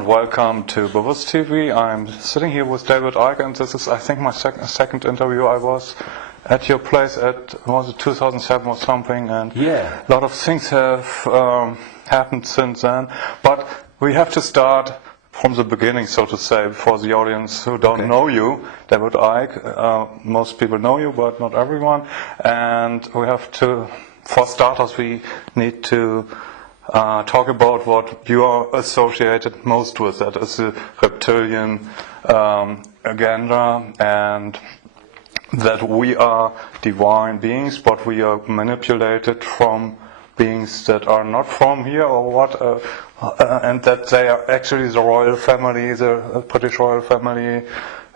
and welcome to Bewusst TV. I'm sitting here with David Icke, and this is, I think, my second interview. I was at your place was it 2007 or something, and yeah, a lot of things have happened since then. But we have to start from the beginning, so to say, for the audience who don't know you, David Icke. Most people know you, but not everyone. And we have to, for starters, we need to talk about what you are associated most with. That is the reptilian agenda, and that we are divine beings, but we are manipulated from beings that are not from here, or what, and that they are actually the royal family, the British royal family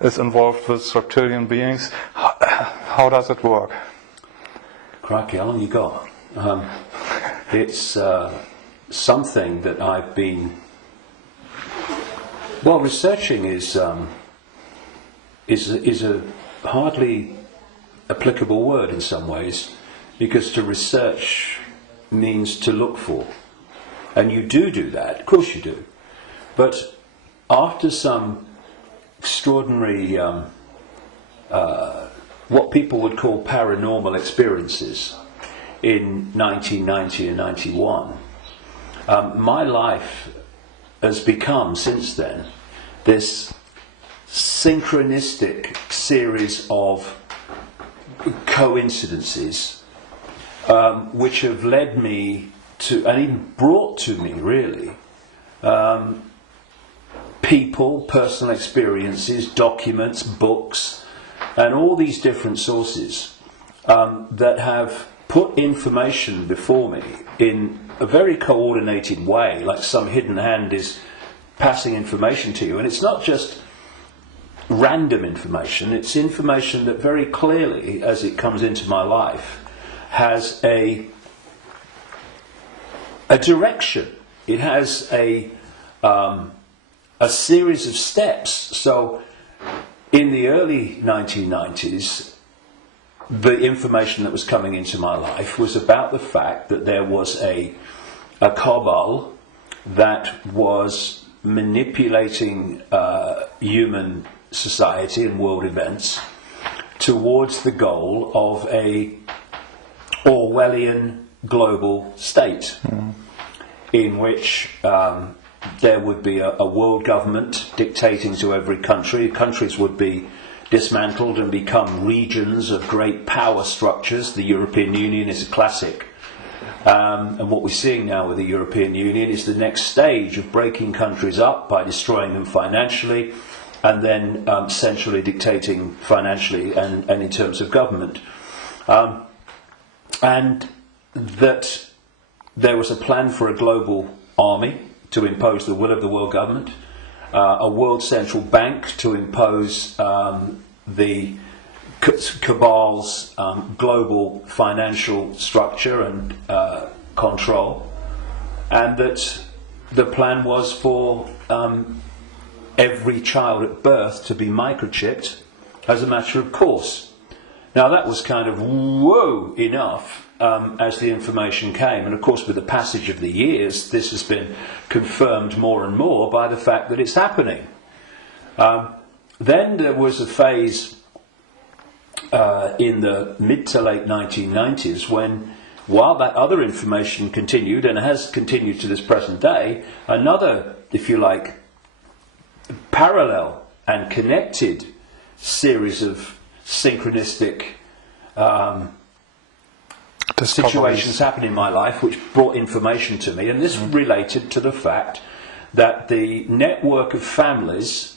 is involved with reptilian beings. How does it work? Crikey, how long you got? It's something that I've been researching is a hardly applicable word in some ways, because to research means to look for, and you do that, of course you do, but after some extraordinary what people would call paranormal experiences in 1990 and 91, my life has become, since then, this synchronistic series of coincidences which have led me to, and even brought to me, really, people, personal experiences, documents, books, and all these different sources that have put information before me in a very coordinated way, like some hidden hand is passing information to you. And it's not just random information, it's information that very clearly, as it comes into my life, has a direction. It has a series of steps. So in the early 1990s, the information that was coming into my life was about the fact that there was a cabal that was manipulating human society and world events towards the goal of a Orwellian global state, in which there would be a world government dictating to every country. Countries would be dismantled and become regions of great power structures. The European Union is a classic. And what we're seeing now with the European Union is the next stage of breaking countries up by destroying them financially, and then centrally dictating financially and in terms of government. And that there was a plan for a global army to impose the will of the world government, a world central bank to impose the cabal's global financial structure and control, and that the plan was for every child at birth to be microchipped as a matter of course. Now that was kind of whoa enough as the information came, and of course with the passage of the years this has been confirmed more and more by the fact that it's happening. Then there was a phase in the mid to late 1990s when, while that other information continued, and has continued to this present day, another, if you like, parallel and connected series of synchronistic situations happened in my life which brought information to me, and this related to the fact that the network of families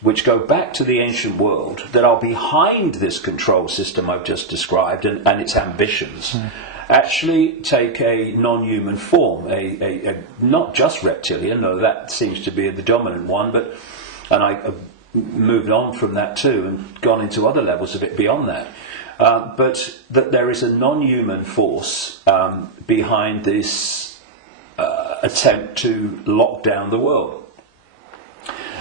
which go back to the ancient world that are behind this control system I've just described and its ambitions actually take a non-human form, a not just reptilian, though that seems to be the dominant one, and I moved on from that too and gone into other levels of it beyond that. But that there is a non-human force behind this attempt to lock down the world.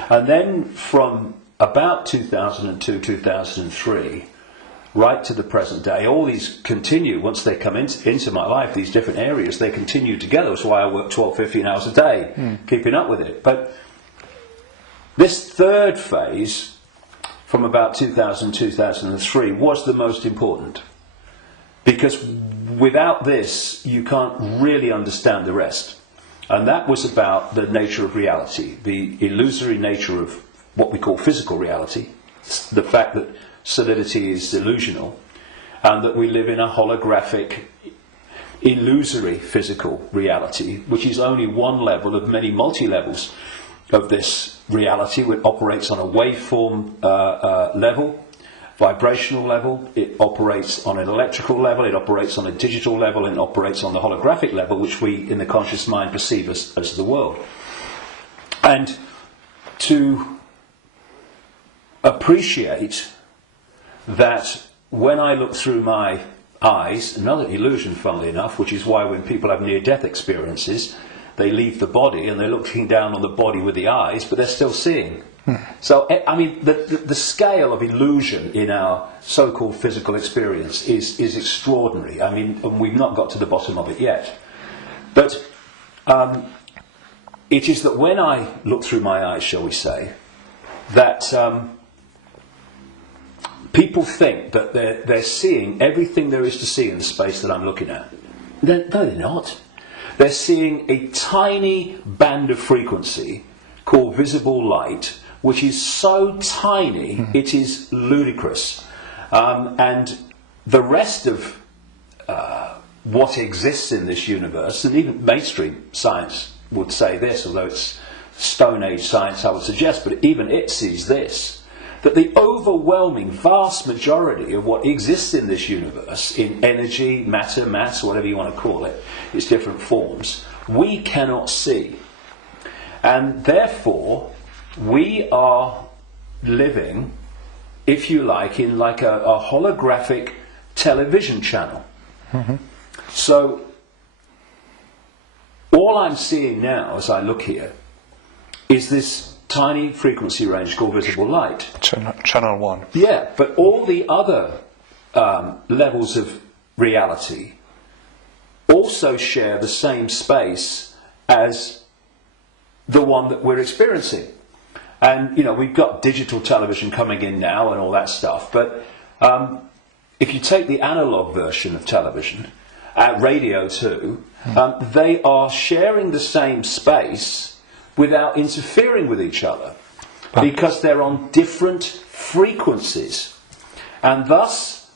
And then from about 2002, 2003, right to the present day, all these continue. Once they come into my life, these different areas, they continue together. That's why I work 12, 15 hours a day, keeping up with it. But This third phase, from about 2000, 2003, was the most important. Because without this, you can't really understand the rest. And that was about the nature of reality, the illusory nature of what we call physical reality, the fact that solidity is illusional, and that we live in a holographic, illusory physical reality, which is only one level of many multi-levels of this reality, which operates on a waveform level, vibrational level, it operates on an electrical level, it operates on a digital level, and it operates on the holographic level, which we in the conscious mind perceive as the world. And to appreciate that when I look through my eyes, another illusion funnily enough, which is why when people have near-death experiences, they leave the body and they're looking down on the body with the eyes, but they're still seeing. So, I mean, the scale of illusion in our so-called physical experience is extraordinary. I mean, and we've not got to the bottom of it yet. But it is that when I look through my eyes, shall we say, that people think that they're seeing everything there is to see in the space that I'm looking at. No, they're not. They're seeing a tiny band of frequency called visible light, which is so tiny it is ludicrous. And the rest of what exists in this universe, and even mainstream science would say this, although it's Stone Age science I would suggest, but even it sees this, that the overwhelming vast majority of what exists in this universe, in energy, matter, mass, whatever you want to call it, its different forms, we cannot see. And therefore, we are living, if you like, in like a holographic television channel. So, all I'm seeing now, as I look here, is this tiny frequency range called visible light. Channel 1. Yeah, but all the other levels of reality also share the same space as the one that we're experiencing. And, you know, we've got digital television coming in now and all that stuff, but if you take the analog version of television, radio too, they are sharing the same space without interfering with each other, because they're on different frequencies. And thus,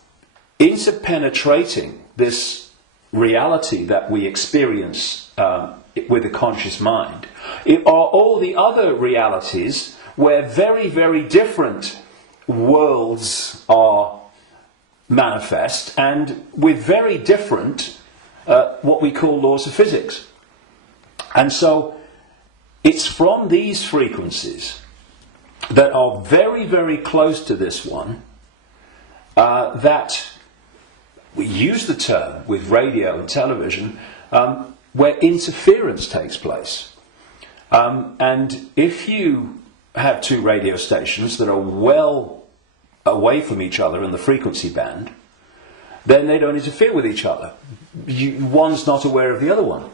interpenetrating this reality that we experience with the conscious mind, it are all the other realities where very, very different worlds are manifest, and with very different what we call laws of physics. And so it's from these frequencies that are very, very close to this one that we use the term with radio and television where interference takes place. And if you have two radio stations that are well away from each other in the frequency band, then they don't interfere with each other. One's not aware of the other one.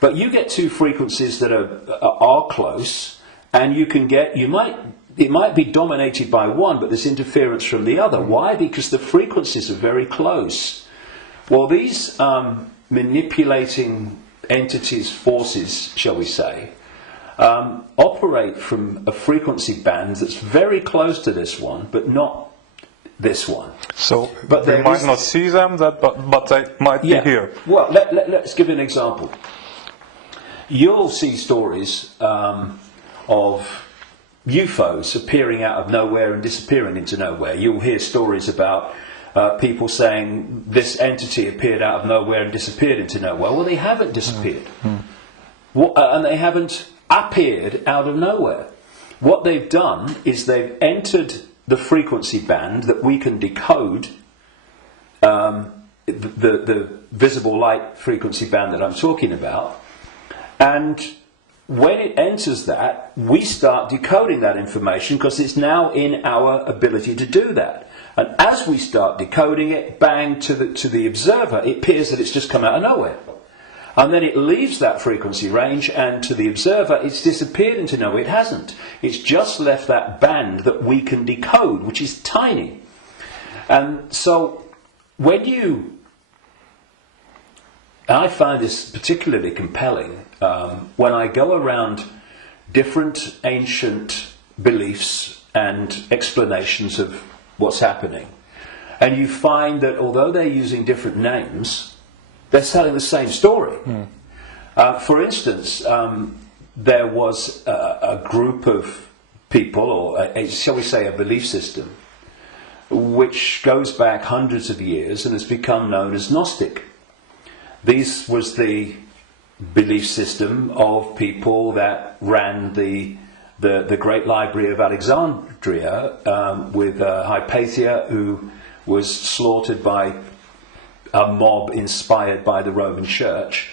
But you get two frequencies that are close, and it might be dominated by one, but there's interference from the other. Why? Because the frequencies are very close. Well, these manipulating entities, forces, shall we say, operate from a frequency band that's very close to this one, but not this one. So we might not see them, but they might be here. Well, let's give an example. You'll see stories of UFOs appearing out of nowhere and disappearing into nowhere. You'll hear stories about people saying this entity appeared out of nowhere and disappeared into nowhere. Well, they haven't disappeared. And they haven't appeared out of nowhere. What they've done is they've entered the frequency band that we can decode, the visible light frequency band that I'm talking about, and when it enters that, we start decoding that information because it's now in our ability to do that. And as we start decoding it, bang, to the observer, it appears that it's just come out of nowhere. And then it leaves that frequency range, and to the observer it's disappeared into nowhere. It hasn't. It's just left that band that we can decode, which is tiny. And so when I find this particularly compelling when I go around different ancient beliefs and explanations of what's happening, and you find that although they're using different names, they're telling the same story. For instance, there was a group of people, or shall we say a belief system, which goes back hundreds of years and has become known as Gnostic. This was the belief system of people that ran the great library of Alexandria, with Hypatia, who was slaughtered by a mob inspired by the Roman Church,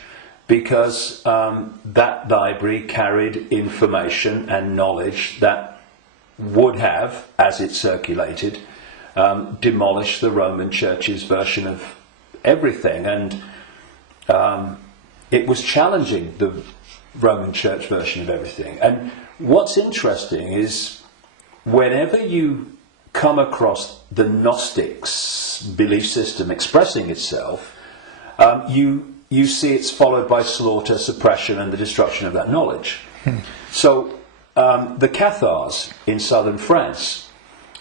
because that library carried information and knowledge that would have, as it circulated, demolished the Roman Church's version of everything. And it was challenging the Roman Church version of everything. And what's interesting is whenever you come across the Gnostics' belief system expressing itself, you see it's followed by slaughter, suppression, and the destruction of that knowledge. So the Cathars in southern France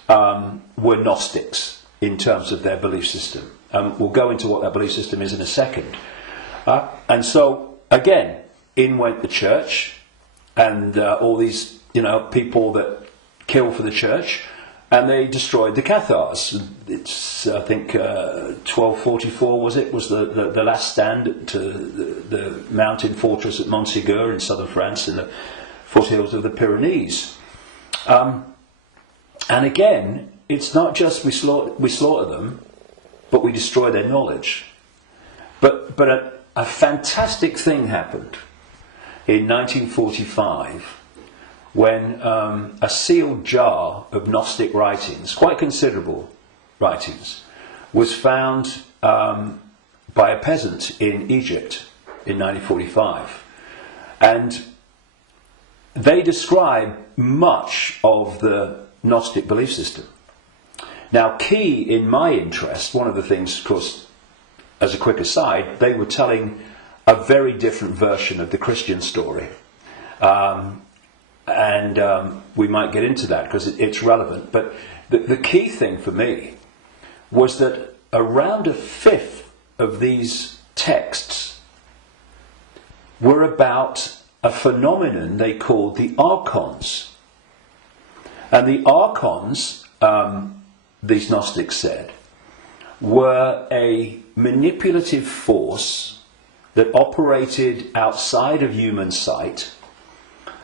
were Gnostics in terms of their belief system. We'll go into what that belief system is in a second. And so, again, in went the church, and all these people that kill for the church, and they destroyed the Cathars. It's, I think, 1244 was the last stand to the mountain fortress at Montségur in southern France, in the foothills of the Pyrenees. And again, it's not just we slaughter them, but we destroy their knowledge. But a fantastic thing happened in 1945 when a sealed jar of Gnostic writings, quite considerable writings, was found by a peasant in Egypt in 1945. And they describe much of the Gnostic belief system. Now, key in my interest, one of the things, of course, as a quick aside, they were telling a very different version of the Christian story. And we might get into that because it's relevant. But the key thing for me was that around a fifth of these texts were about a phenomenon they called the archons. And the archons, these Gnostics said, were a manipulative force that operated outside of human sight,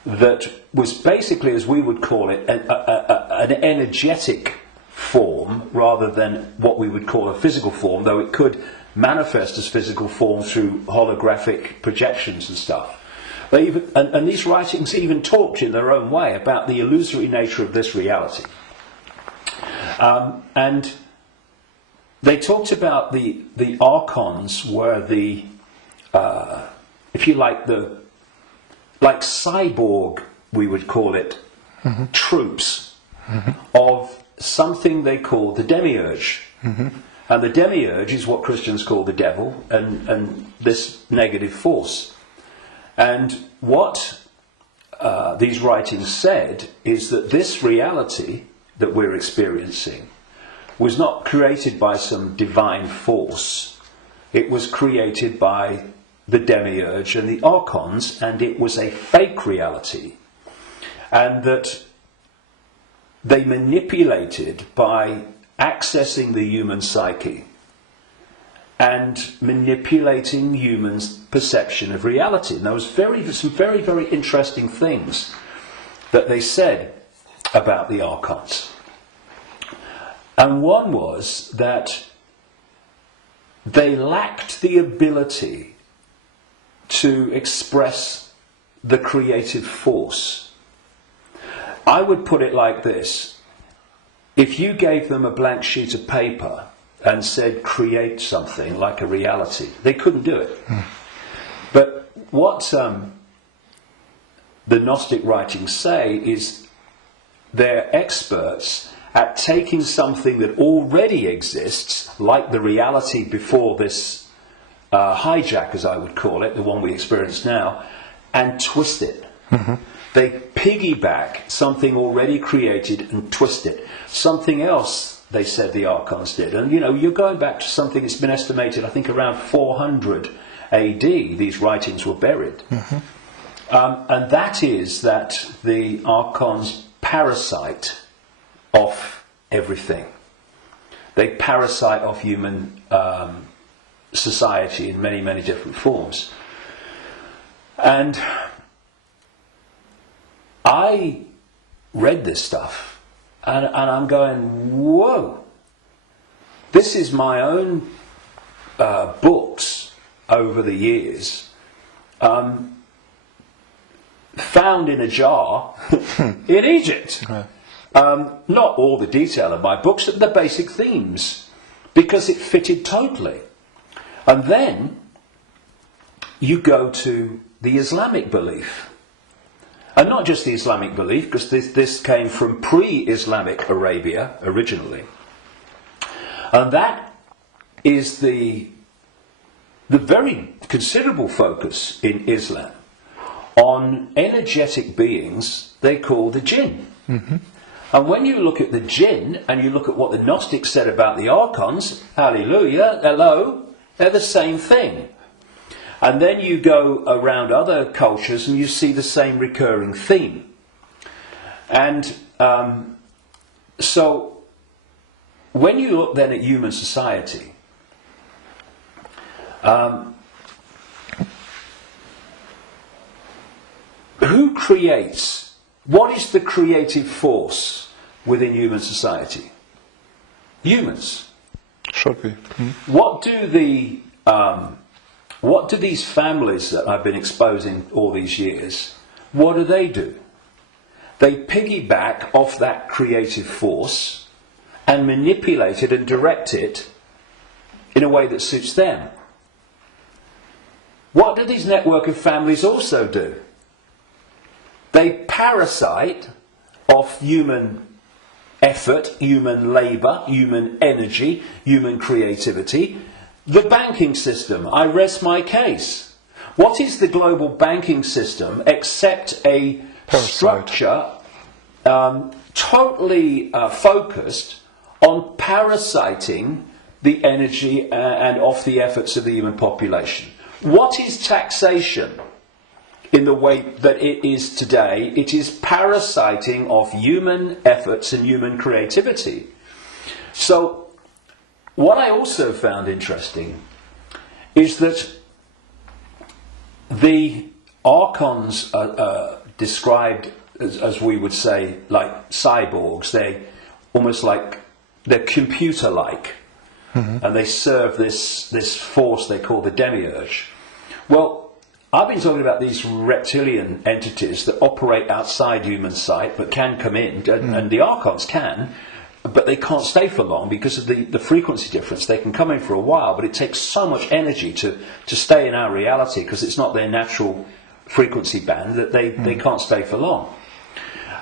that was basically, as we would call it, an energetic form rather than what we would call a physical form, though it could manifest as physical form through holographic projections and stuff. And these writings even talked in their own way about the illusory nature of this reality. And they talked about the archons were the, if you like, like cyborg, we would call it, troops of something they called the demiurge. And the demiurge is what Christians call the devil, and this negative force. And what these writings said is that this reality that we're experiencing was not created by some divine force. It was created by the demiurge and the archons, and it was a fake reality. And that they manipulated by accessing the human psyche and manipulating humans' perception of reality. And there was some very, very interesting things that they said about the archons. And one was that they lacked the ability to express the creative force. I would put it like this. If you gave them a blank sheet of paper and said create something like a reality, they couldn't do it. what the Gnostic writings say is they're experts at taking something that already exists, like the reality before this hijack, as I would call it, the one we experience now, and twist it. They piggyback something already created and twist it. Something else, they said the Archons did. And you know, you're going back to something that's been estimated, I think around 400 AD, these writings were buried. And that is that the Archons parasite off everything. They parasite off human society in many, many different forms. And I read this stuff and I'm going, whoa, this is my own books over the years found in a jar in Egypt. Not all the detail of my books, but the basic themes, because it fitted totally. And then you go to the Islamic belief. And not just the Islamic belief, because this came from pre-Islamic Arabia originally. And that is the very considerable focus in Islam on energetic beings they call the jinn. And when you look at the jinn and you look at what the Gnostics said about the Archons, hallelujah, hello, they're the same thing. And then you go around other cultures and you see the same recurring theme. And so when you look then at human society, who creates? What is the creative force within human society? Humans. Should be. What do these families that I've been exposing all these years, what do? They piggyback off that creative force and manipulate it and direct it in a way that suits them. What do these network of families also do? They parasite off human effort, human labour, human energy, human creativity. The banking system, I rest my case. What is the global banking system except a structure totally focused on parasiting the energy and off the efforts of the human population? What is taxation in the way that it is today? It is parasiting of human efforts and human creativity. So what I also found interesting is that the Archons are described as we would say, like cyborgs. They almost like, they're computer-like. And they serve this force they call the demiurge. Well, I've been talking about these reptilian entities that operate outside human sight but can come in, and the Archons can, but they can't stay for long because of the frequency difference. They can come in for a while, but it takes so much energy to stay in our reality because it's not their natural frequency band that they can't stay for long.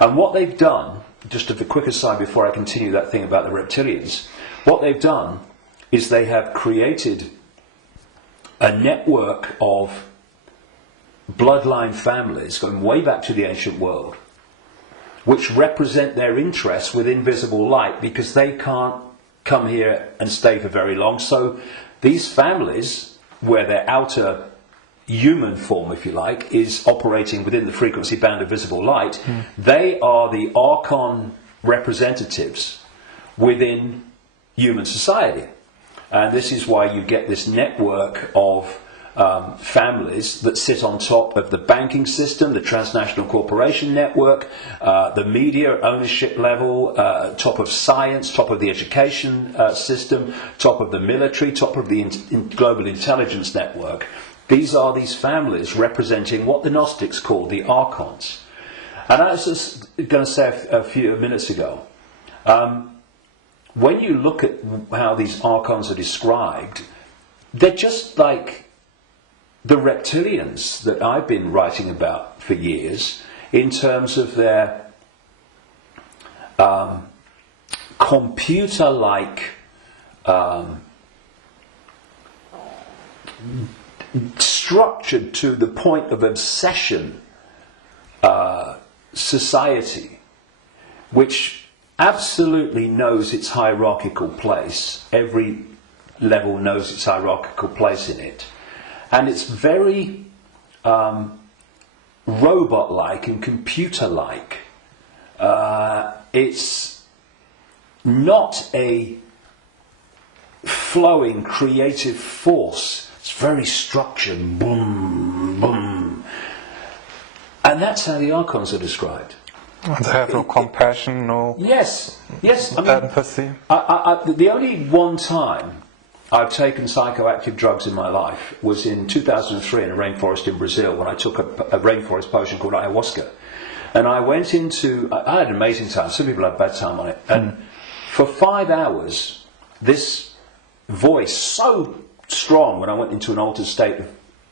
And what they've done, just a quick aside before I continue that thing about the reptilians, what they've done is they have created a network of bloodline families going way back to the ancient world, which represent their interests with invisible light because they can't come here and stay for very long. So these families, where their outer human form, if you like, is operating within the frequency band of visible light, they are the Archon representatives within human society. And this is why you get this network of families that sit on top of the banking system, the transnational corporation network, the media ownership level, top of science, top of the education system, top of the military, top of the global intelligence network. These are these families representing what the Gnostics call the Archons. And I was just going to say a few minutes ago, when you look at how these Archons are described, they're just like the reptilians that I've been writing about for years, in terms of their computer-like structured to the point of obsession society, which absolutely knows its hierarchical place. Every level knows its hierarchical place in it, and it's very robot-like and computer-like. It's not a flowing creative force. It's very structured, boom, boom. And that's how the archons are described. They have no compassion, no Yes. I mean, empathy. The only one time I've taken psychoactive drugs in my life was in 2003 in a rainforest in Brazil, when I took a rainforest potion called ayahuasca. And I went into... I had an amazing time. Some people have bad time on it. And for 5 hours, this voice, so strong when I went into an altered state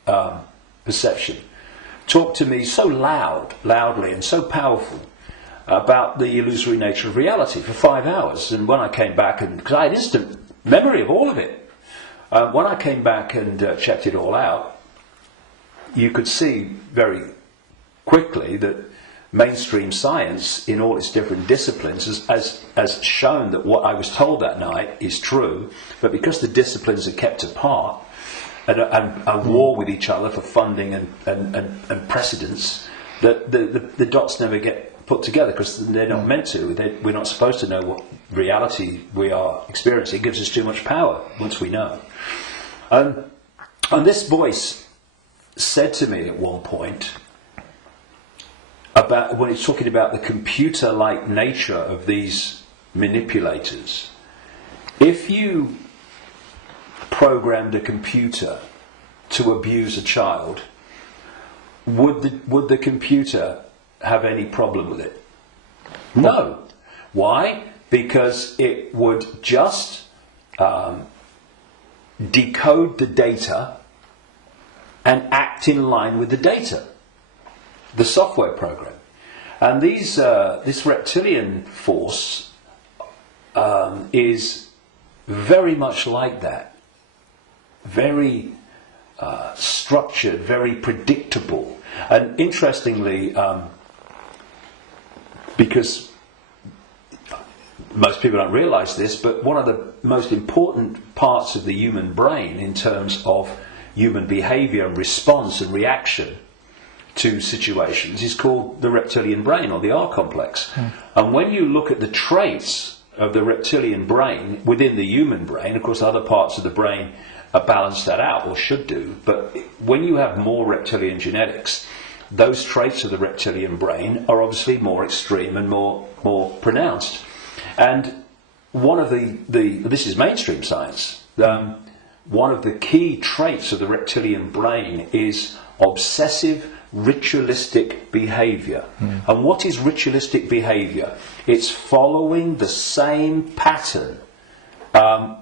of perception, talked to me so loudly and so powerful about the illusory nature of reality for 5 hours. And when I came back, and because I had instant memory of all of it, when I came back and checked it all out, you could see very quickly that mainstream science, in all its different disciplines, has shown that what I was told that night is true, but because the disciplines are kept apart and are war with each other for funding and precedence, that the dots never get put together, because they're not meant to. We're not supposed to know what reality we are experiencing. It gives us too much power once we know. And this voice said to me at one point, about when he's talking about the computer-like nature of these manipulators, if you programmed a computer to abuse a child, would the computer have any problem with it? No. Why? Because it would just decode the data and act in line with the data, the software program. And this reptilian force is very much like that. Very structured, very predictable. And interestingly, because most people don't realise this, but one of the most important parts of the human brain in terms of human behaviour and response and reaction to situations is called the reptilian brain, or the R complex. And when you look at the traits of the reptilian brain within the human brain, of course other parts of the brain balance that out, or should do, but when you have more reptilian genetics, those traits of the reptilian brain are obviously more extreme and more pronounced. And one of this is mainstream science, one of the key traits of the reptilian brain is obsessive ritualistic behaviour. And what is ritualistic behaviour? It's following the same pattern, day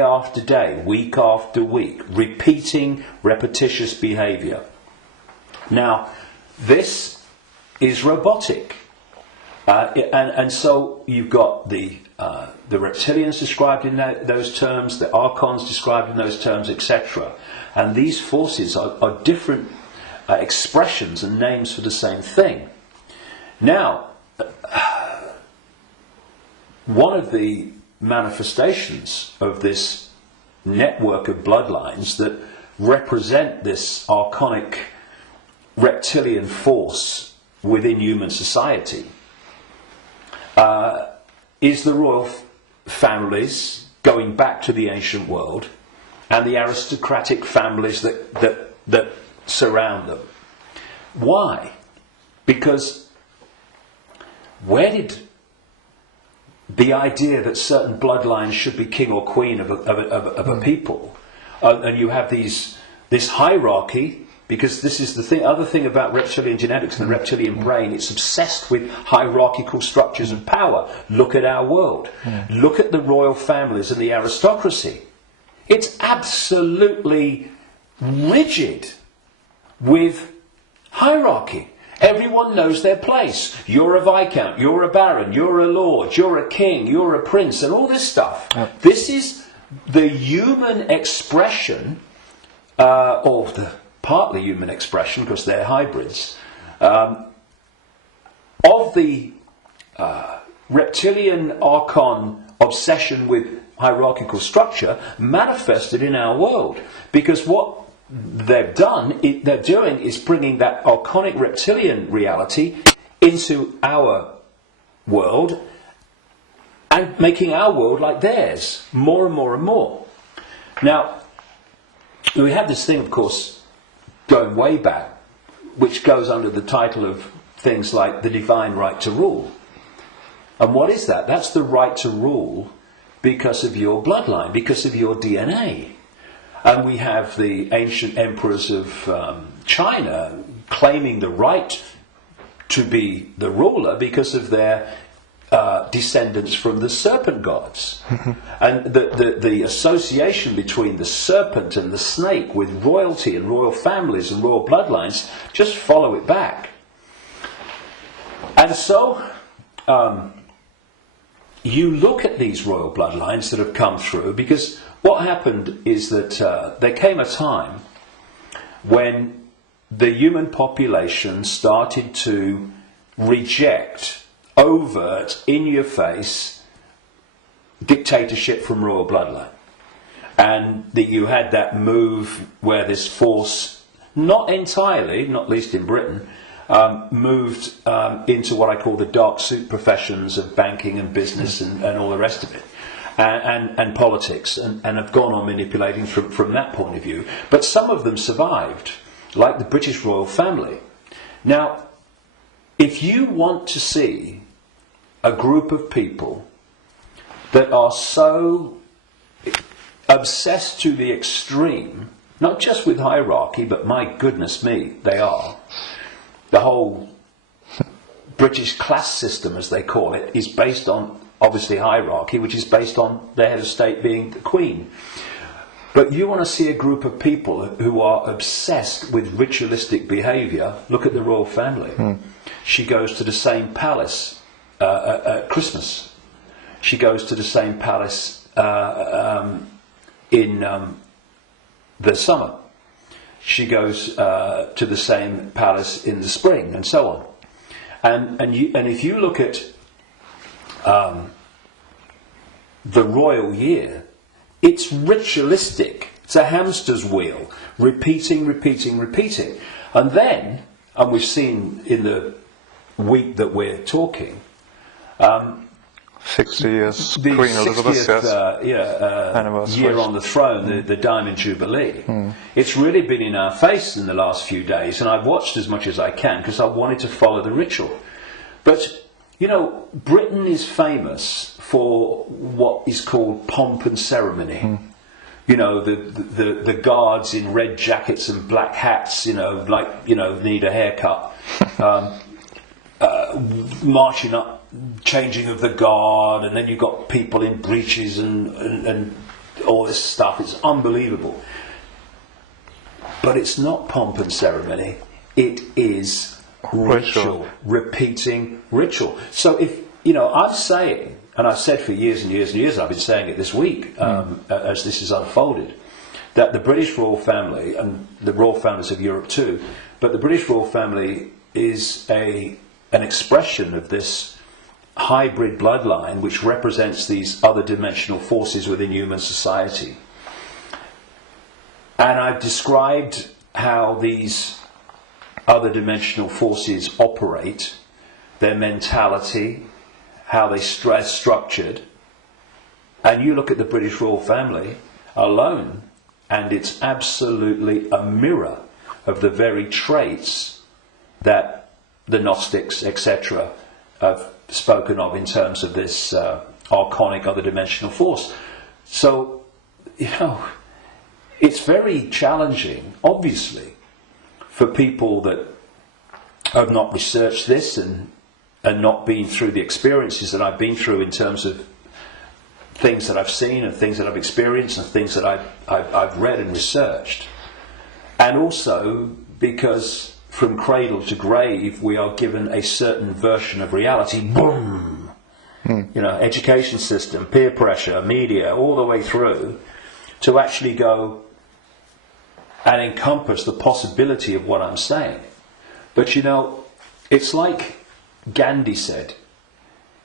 after day, week after week, repeating repetitious behaviour. Now, this is robotic, and so you've got the reptilians described in those terms, the archons described in those terms, etc. And these forces are different expressions and names for the same thing. Now, one of the manifestations of this network of bloodlines that represent this archonic reptilian force within human society is the royal families going back to the ancient world, and the aristocratic families that surround them. Why? Because where did the idea that certain bloodlines should be king or queen of a people, and you have this hierarchy, because this is the other thing about reptilian genetics and the reptilian brain, it's obsessed with hierarchical structures of power. Look at our world. Look at the royal families and the aristocracy. It's absolutely rigid with hierarchy. Everyone knows their place. You're a viscount, you're a baron, you're a lord, you're a king, you're a prince, and all this stuff. Yep. This is the human expression, or the partly human expression, because they're hybrids, of the reptilian archon obsession with hierarchical structure manifested in our world. Because what they're doing is bringing that archonic reptilian reality into our world and making our world like theirs, more and more and more. Now, we have this thing, of course, going way back, which goes under the title of things like the divine right to rule. And what is that? That's the right to rule because of your bloodline, because of your DNA. And we have the ancient emperors of China claiming the right to be the ruler because of their descendants from the serpent gods. And the association between the serpent and the snake with royalty and royal families and royal bloodlines, just follow it back. And so you look at these royal bloodlines that have come through, because what happened is that there came a time when the human population started to reject overt, in-your-face dictatorship from royal bloodline. And that you had that move where this force, not entirely, not least in Britain, moved into what I call the dark suit professions of banking and business and all the rest of it, and politics, and have gone on manipulating from that point of view. But some of them survived, like the British royal family. Now, if you want to see a group of people that are so obsessed to the extreme, not just with hierarchy, but my goodness me, they are. The whole British class system, as they call it, is based on, obviously, hierarchy, which is based on the head of state being the Queen. But you want to see a group of people who are obsessed with ritualistic behaviour, look at the royal family. She goes to the same palace at Christmas. She goes to the same palace in the summer. She goes to the same palace in the spring, and so on. And if you look at the royal year, it's ritualistic. It's a hamster's wheel, repeating. And then, and we've seen in the week that we're talking, 60 years, the Queen Elizabeth, 60th year on the throne, the Diamond Jubilee. It's really been in our face in the last few days, and I've watched as much as I can because I wanted to follow the ritual. But, you know, Britain is famous for what is called pomp and ceremony. You know, the guards in red jackets and black hats, you know, like, you know, need a haircut, marching up, changing of the guard, and then you've got people in breeches and all this stuff. It's unbelievable. But it's not pomp and ceremony. It is ritual, repeating ritual. So if, you know, I'm saying, and I've said for years and years and years, I've been saying it this week as this has unfolded, that the British royal family, and the royal families of Europe too, but the British royal family is an expression of this hybrid bloodline which represents these other dimensional forces within human society. And I've described how these other dimensional forces operate, their mentality, how they structured. And you look at the British royal family alone, and it's absolutely a mirror of the very traits that the Gnostics, etc., have spoken of in terms of this archonic other dimensional force. So, you know, it's very challenging, obviously, for people that have not researched this and not been through the experiences that I've been through in terms of things that I've seen and things that I've experienced and things that I've read and researched. And also because from cradle to grave we are given a certain version of reality. Boom! You know, education system, peer pressure, media, all the way through, to actually go and encompass the possibility of what I'm saying. But you know, it's like Gandhi said,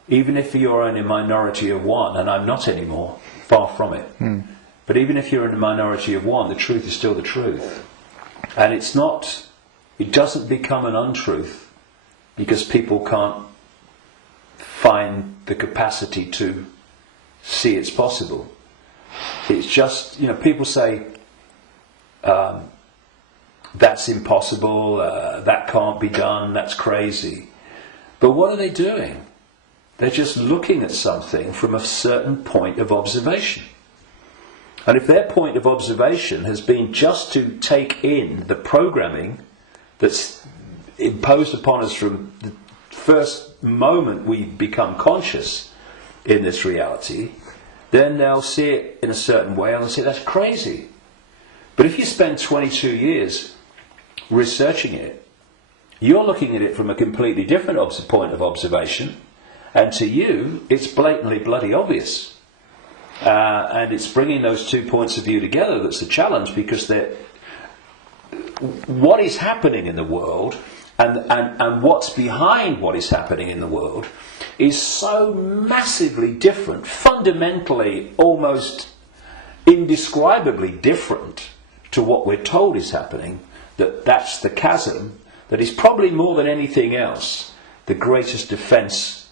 even if you're in a minority of one, and I'm not anymore, far from it, but even if you're in a minority of one, the truth is still the truth. And it doesn't become an untruth because people can't find the capacity to see it's possible. It's just, you know, people say, that's impossible, that can't be done, that's crazy. But what are they doing? They're just looking at something from a certain point of observation. And if their point of observation has been just to take in the programming that's imposed upon us from the first moment we become conscious in this reality, then they'll see it in a certain way and they'll say that's crazy. But if you spend 22 years researching it, you're looking at it from a completely different point of observation, and to you it's blatantly bloody obvious. And it's bringing those 2 points of view together that's the challenge, because what is happening in the world and what's behind what is happening in the world is so massively different, fundamentally almost indescribably different to what we're told is happening, that's the chasm that is probably more than anything else the greatest defence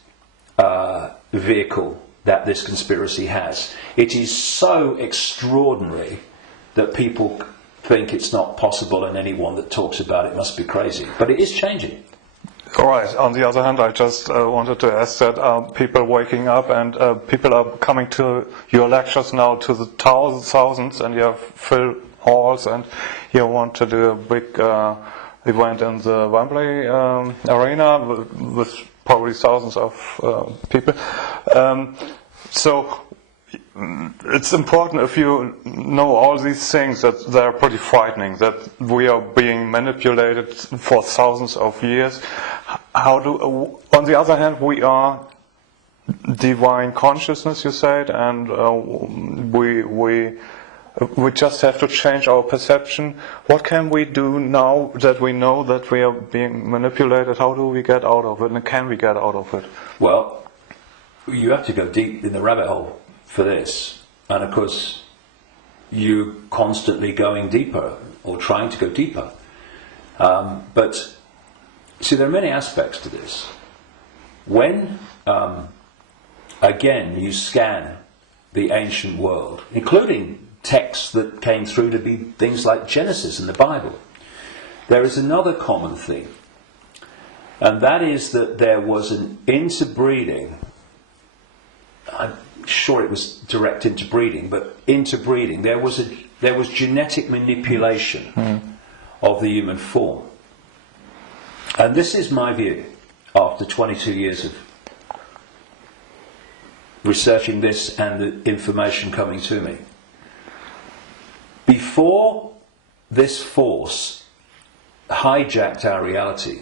vehicle that this conspiracy has. It is so extraordinary that people think it's not possible, and anyone that talks about it must be crazy. But it is changing. All right. On the other hand, I just wanted to ask that people waking up and people are coming to your lectures now to the thousands, and you have full halls, and you want to do a big event in the Wembley arena with probably thousands of people. So it's important, if you know all these things, that they're pretty frightening, that we are being manipulated for thousands of years. On the other hand, we are divine consciousness, you said, and we just have to change our perception. What can we do now that we know that we are being manipulated? How do we get out of it, and can we get out of it? Well, you have to go deep in the rabbit hole for this, and of course you're constantly going deeper or trying to go deeper, but see, there are many aspects to this. When again you scan the ancient world, including texts that came through to be things like Genesis and the Bible, there is another common theme, and that is that there was an interbreeding. I'm sure it was direct interbreeding, but interbreeding. There was genetic manipulation of the human form. And this is my view, after 22 years of researching this and the information coming to me. Before this force hijacked our reality,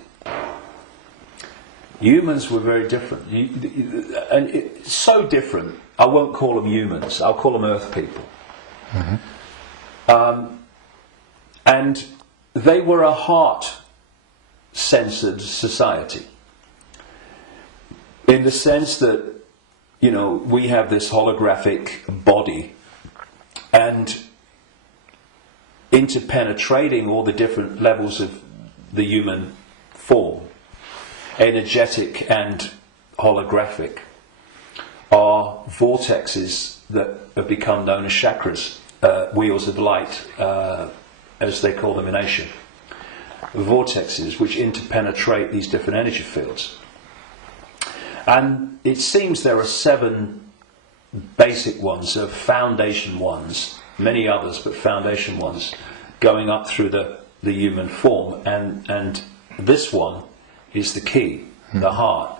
humans were very different. And it's so different, I won't call them humans, I'll call them earth people. And they were a heart-censored society, in the sense that, you know, we have this holographic body, and interpenetrating all the different levels of the human form, energetic and holographic, are vortexes that have become known as chakras, wheels of light, as they call them in Asia. Vortexes which interpenetrate these different energy fields. And it seems there are 7 basic ones, foundation ones, many others, but foundation ones, going up through the human form. And this one is the key, the heart.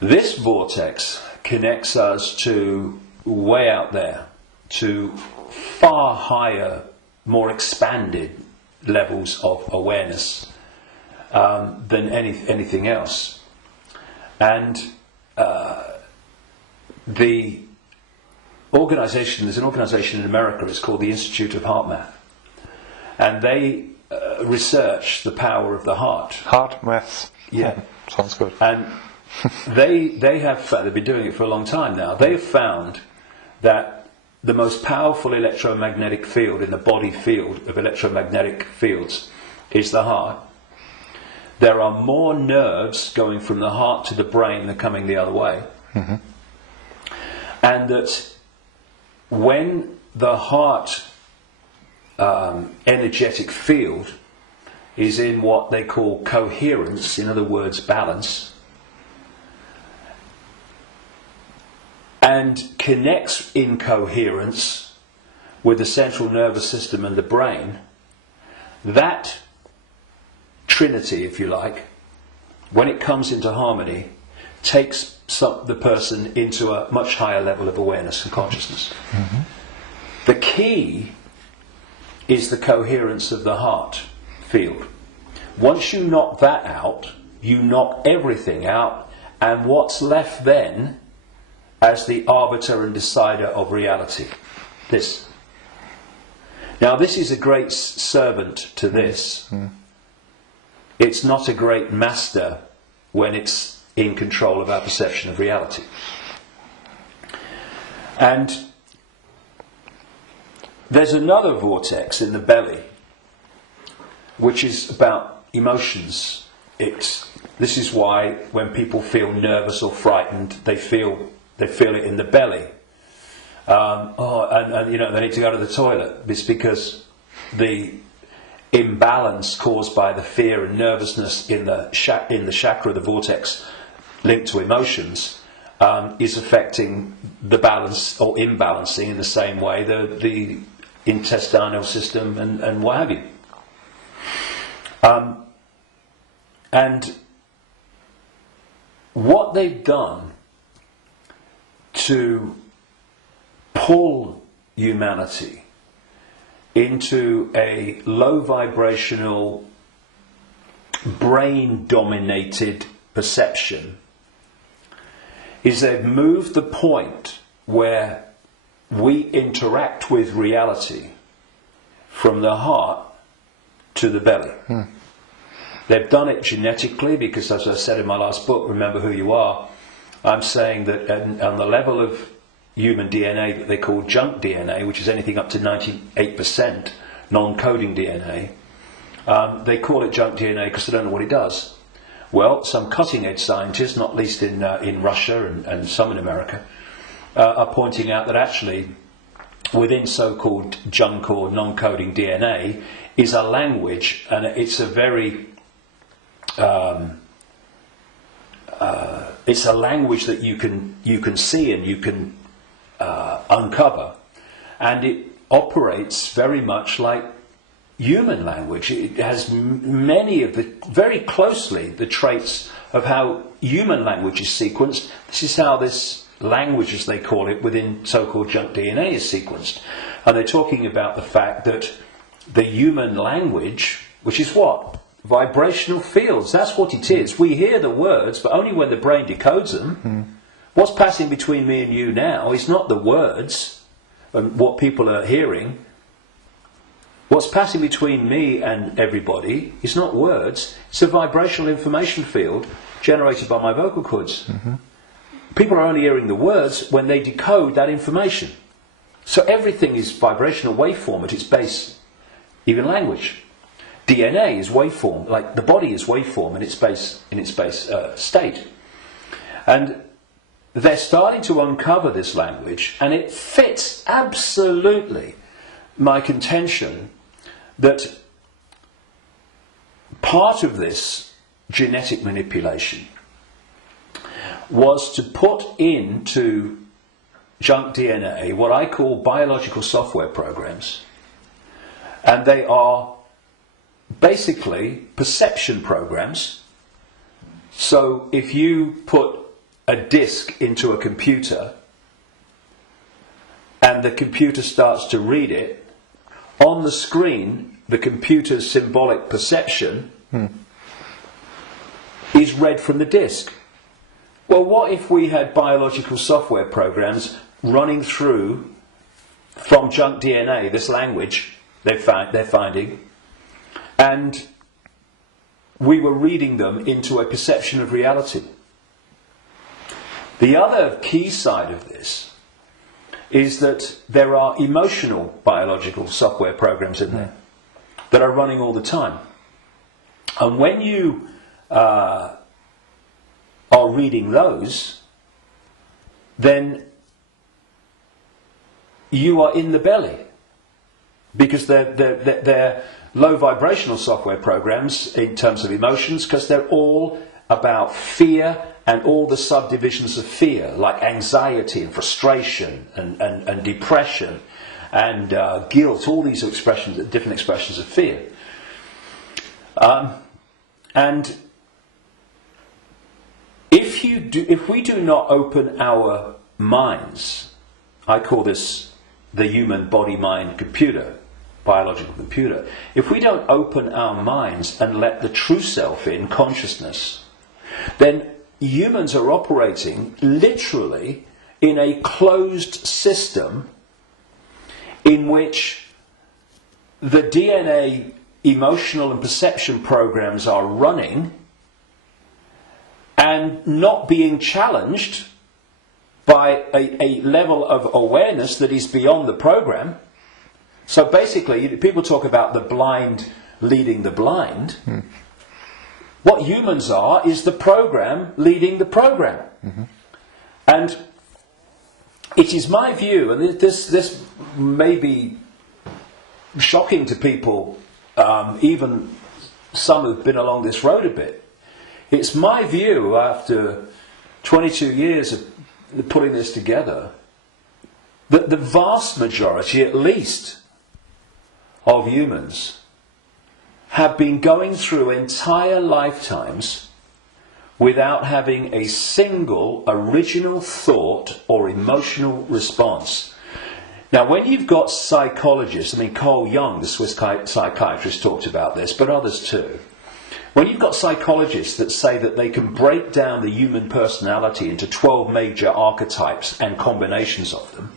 This vortex connects us to way out there, to far higher more expanded levels of awareness than anything else. And there's an organization in America, it's called the Institute of Heart Math, and they research the power of the heart. Heart math. Yeah. Sounds good. And they have, they've been doing it for a long time now, they have found that the most powerful electromagnetic field in the body field of electromagnetic fields is the heart. There are more nerves going from the heart to the brain than coming the other way. Mm-hmm. And that when the heart energetic field is in what they call coherence, in other words, balance, and connects in coherence with the central nervous system and the brain, that trinity, if you like, when it comes into harmony, takes the person into a much higher level of awareness and consciousness. Mm-hmm. The key is the coherence of the heart field. Once you knock that out, you knock everything out, and what's left then as the arbiter and decider of reality? This. Now, this is a great servant to this. Mm. It's not a great master when it's in control of our perception of reality. And there's another vortex in the belly, which is about emotions. This is why when people feel nervous or frightened, they feel it in the belly. And you know, they need to go to the toilet. It's because the imbalance caused by the fear and nervousness in the chakra, the vortex linked to emotions, is affecting the balance or imbalancing in the same way the intestinal system and what have you. And what they've done to pull humanity into a low vibrational, brain dominated perception is they've moved the point where we interact with reality from the heart to the belly. They've done it genetically because, as I said in my last book, Remember Who You Are, I'm saying that on the level of human DNA that they call junk DNA, which is anything up to 98% non-coding DNA, they call it junk DNA because they don't know what it does. Well, some cutting-edge scientists, not least in Russia and some in America, are pointing out that actually within so-called junk or non-coding DNA is a language, and it's a very it's a language that you can see and you can uncover, and it operates very much like human language. It has many of very closely the traits of how human language is sequenced. This is how this language, as they call it, within so-called junk DNA is sequenced. And they're talking about the fact that the human language, which is what? Vibrational fields. That's what it is. We hear the words, but only when the brain decodes them. What's passing between me and you now is not the words and what people are hearing. What's passing between me and everybody is not words. It's a vibrational information field generated by my vocal cords. Mm-hmm. People are only hearing the words when they decode that information. So everything is vibrational waveform at its base, even language. DNA is waveform, like the body is waveform in its base state. And they're starting to uncover this language, and it fits absolutely my contention that part of this genetic manipulation was to put into junk DNA what I call biological software programs. And they are basically perception programs. So if you put a disk into a computer and the computer starts to read it, on the screen, the computer's symbolic perception is read from the disk. Well, what if we had biological software programs running through from junk DNA, this language they're finding, and we were reading them into a perception of reality? The other key side of this is that there are emotional biological software programs in there that are running all the time. And when you are reading those, then you are in the belly, because they're low vibrational software programs in terms of emotions, because they're all about fear and all the subdivisions of fear, like anxiety and frustration and depression and guilt, all these expressions, different expressions of fear. And if we do not open our minds, I call this the human body-mind computer, biological computer. If we don't open our minds and let the true self in, consciousness, then humans are operating literally in a closed system in which the DNA emotional and perception programs are running and not being challenged by a level of awareness that is beyond the program. So basically, people talk about the blind leading the blind. What humans are is the program leading the program. And it is my view, and this may be shocking to people, even some who've been along this road a bit. It's my view, after 22 years of putting this together, that the vast majority, at least, of humans have been going through entire lifetimes without having a single original thought or emotional response. Now, when you've got psychologists, I mean, Carl Jung, the Swiss psychiatrist, talked about this, but others too. When you've got psychologists that say that they can break down the human personality into 12 major archetypes and combinations of them,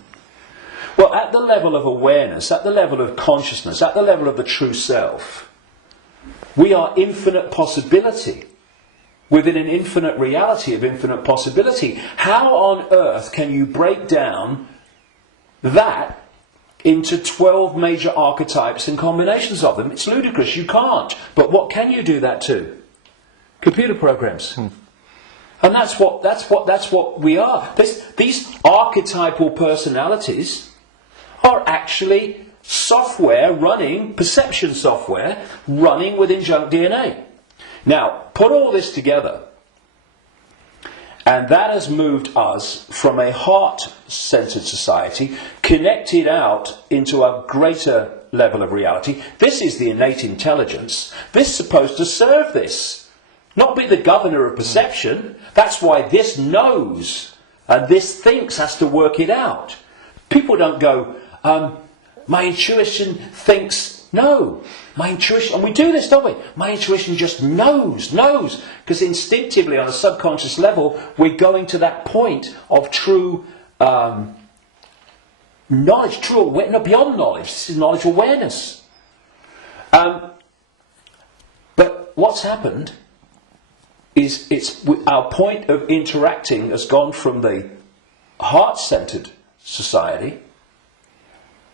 well, at the level of awareness, at the level of consciousness, at the level of the true self, we are infinite possibility within an infinite reality of infinite possibility. How on earth can you break down that into 12 major archetypes and combinations of them? It's ludicrous. You can't. But what can you do that to? Computer programs. And that's what we are. These archetypal personalities are actually software running, perception software running within junk DNA. Now, put all this together, and that has moved us from a heart-centered society, connected out into a greater level of reality. This is the innate intelligence. This is supposed to serve this, not be the governor of perception. That's why this knows, and this thinks has to work it out. People don't go, my intuition thinks. No, my intuition, and we do this, don't we? My intuition just knows, because instinctively on a subconscious level, we're going to that point of true knowledge, true awareness, no, beyond knowledge. This is knowledge awareness. But what's happened is our point of interacting has gone from the heart-centered society,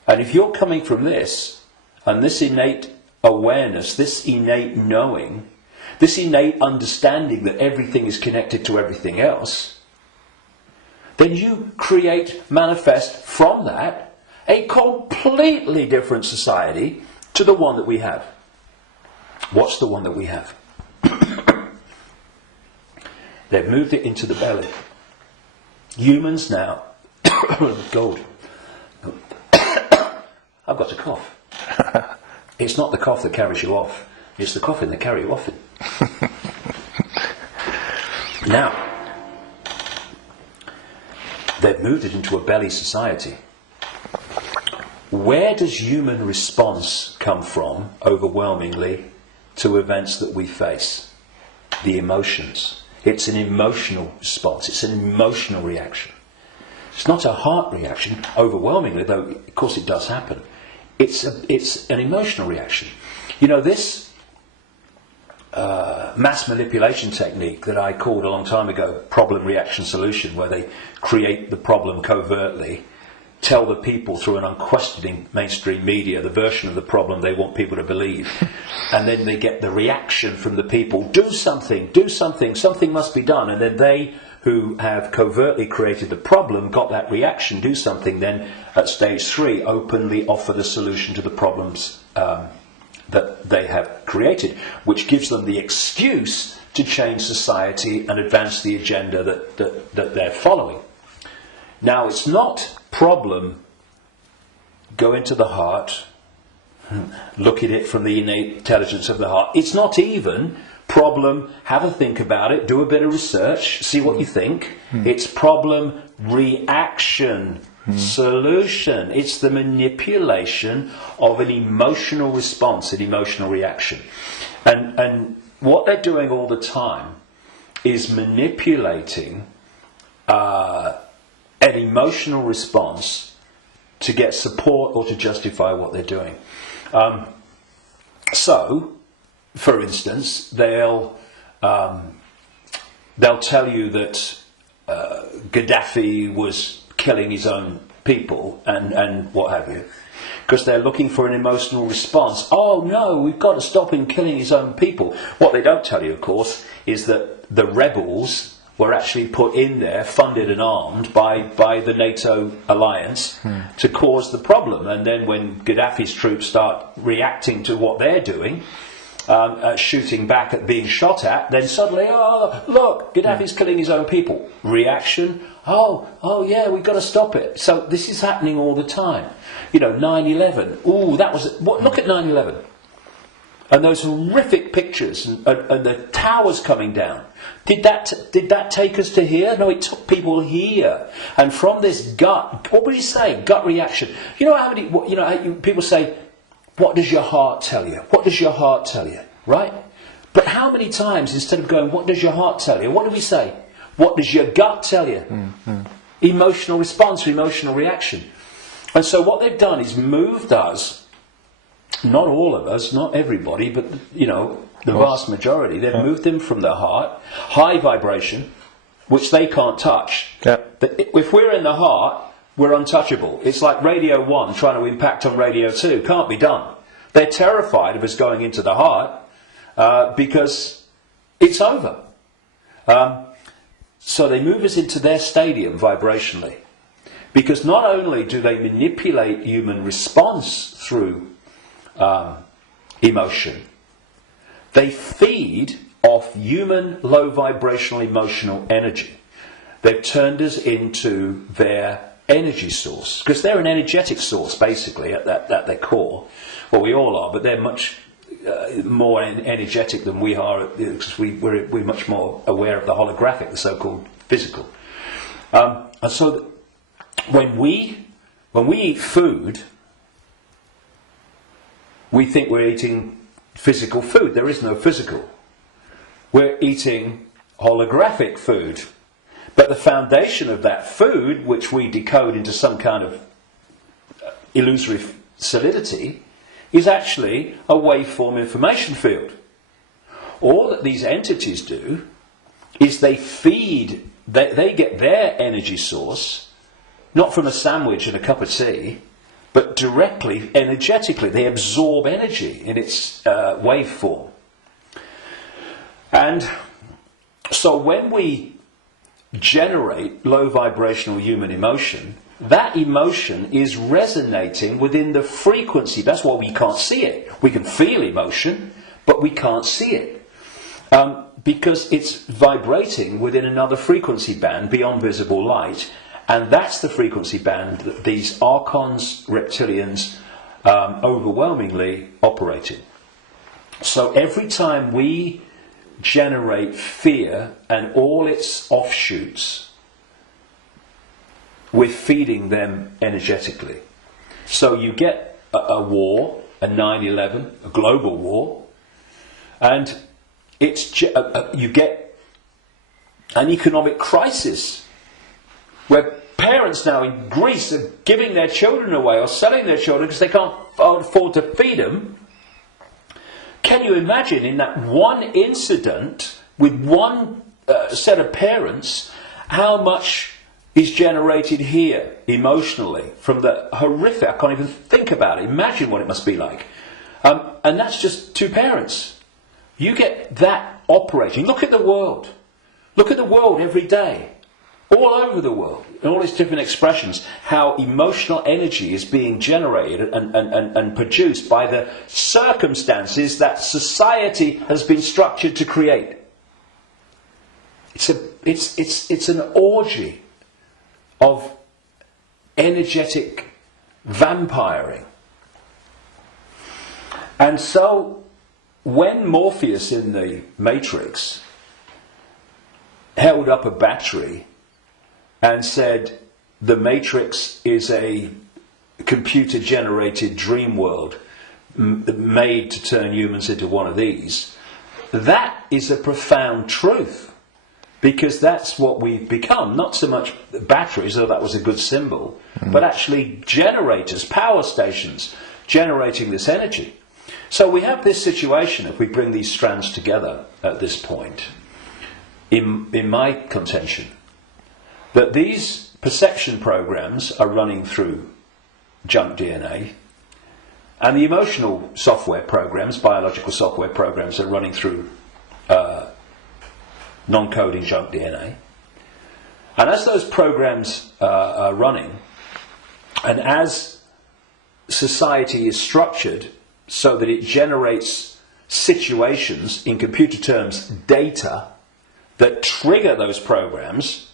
and if you're coming from this, and this innate awareness, this innate knowing, this innate understanding that everything is connected to everything else, then you manifest from that a completely different society to the one that we have. What's the one that we have? They've moved it into the belly. Humans now, gold. I've got a cough. It's not the cough that carries you off. It's the coughing that carries you off it. Now, they've moved it into a belly society. where does human response come from, overwhelmingly, to events that we face? The emotions. It's an emotional response. It's an emotional reaction. It's not a heart reaction, overwhelmingly, though of course it does happen. It's an emotional reaction. You know, this mass manipulation technique that I called a long time ago problem, reaction, solution, where they create the problem covertly, tell the people through an unquestioning mainstream media the version of the problem they want people to believe, and then they get the reaction from the people, do something, something must be done, and then they who have covertly created the problem got that reaction, do something, then at stage 3 openly offer the solution to the problems that they have created, which gives them the excuse to change society and advance the agenda that they're following. Now, it's not problem, go into the heart, look at it from the innate intelligence of the heart. It's not even problem, have a think about it, do a bit of research, see what you think. It's problem, reaction, solution. It's the manipulation of an emotional response, an emotional reaction. And what they're doing all the time is manipulating an emotional response to get support or to justify what they're doing. So, for instance, they'll tell you that Gaddafi was killing his own people and what have you, because they're looking for an emotional response. Oh no, we've got to stop him killing his own people. What they don't tell you, of course, is that the rebels were actually put in there, funded and armed by the NATO alliance to cause the problem. And then when Gaddafi's troops start reacting to what they're doing, shooting back at being shot at, then suddenly, oh, look, Gaddafi's killing his own people. Reaction, oh yeah, we've got to stop it. So this is happening all the time. You know, 9/11, ooh, that was, look at 9/11. And those horrific pictures and the towers coming down. Did that take us to here? No, it took people here. And from this gut, what would you say? Gut reaction. You know how many? People say, "What does your heart tell you? What does your heart tell you?" Right? But how many times, instead of going, "What does your heart tell you?" what do we say? "What does your gut tell you?" Emotional response, emotional reaction. And so what they've done is moved us. Not all of us, not everybody, but the vast majority. They've moved them from the heart, high vibration, which they can't touch. Yeah. If we're in the heart, we're untouchable. It's like Radio 1 trying to impact on Radio 2. Can't be done. They're terrified of us going into the heart because it's over. So they move us into their stadium vibrationally. Because not only do they manipulate human response through emotion, they feed off human low vibrational emotional energy. They've turned us into their energy source, because they're an energetic source basically at their core. Well, we all are, but they're much more energetic than we are, because we're much more aware of the holographic, the so-called physical. And so when we eat food, we think we're eating physical food. There is no physical. We're eating holographic food. But the foundation of that food, which we decode into some kind of illusory solidity, is actually a waveform information field. All that these entities do is they feed, they get their energy source, not from a sandwich and a cup of tea, but directly, energetically. They absorb energy in its waveform. And so when we generate low vibrational human emotion, that emotion is resonating within the frequency. That's why we can't see it. We can feel emotion, but we can't see it. Because it's vibrating within another frequency band beyond visible light. And that's the frequency band that these archons, reptilians, overwhelmingly operate in. So every time we generate fear and all its offshoots, we're feeding them energetically. So you get a war, a 9/11, a global war, and you get an economic crisis where parents now in Greece are giving their children away or selling their children because they can't afford to feed them. Can you imagine in that one incident with one set of parents how much is generated here emotionally from the horrific? I can't even think about it. Imagine what it must be like. And that's just two parents. You get that operating. Look at the world. Look at the world every day. All over the world, in all its different expressions, how emotional energy is being generated and produced by the circumstances that society has been structured to create. It's an orgy of energetic vampiring. And so, when Morpheus in the Matrix held up a battery and said the Matrix is a computer-generated dream world made to turn humans into one of these, that is a profound truth, because that's what we've become. Not so much batteries, though that was a good symbol, but actually generators, power stations, generating this energy. So we have this situation, if we bring these strands together at this point, in my contention, that these perception programs are running through junk DNA, and the emotional software programs, biological software programs, are running through non-coding junk DNA. And as those programs are running, and as society is structured so that it generates situations, in computer terms, data, that trigger those programs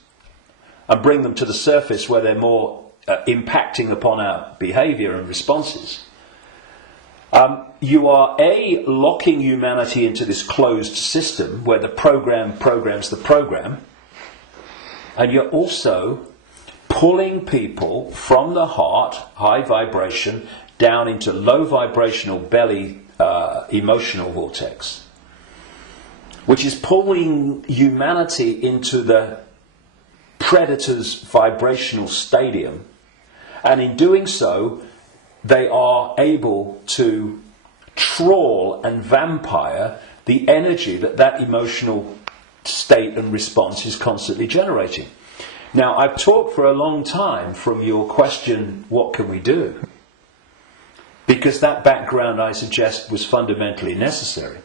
and bring them to the surface where they're more impacting upon our behaviour and responses. You are locking humanity into this closed system where the program programs the program, and you're also pulling people from the heart, high vibration, down into low vibrational belly emotional vortex, which is pulling humanity into the predator's vibrational stadium, and in doing so they are able to trawl and vampire the energy that emotional state and response is constantly generating. Now, I've talked for a long time from your question, what can we do? Because that background, I suggest, was fundamentally necessary.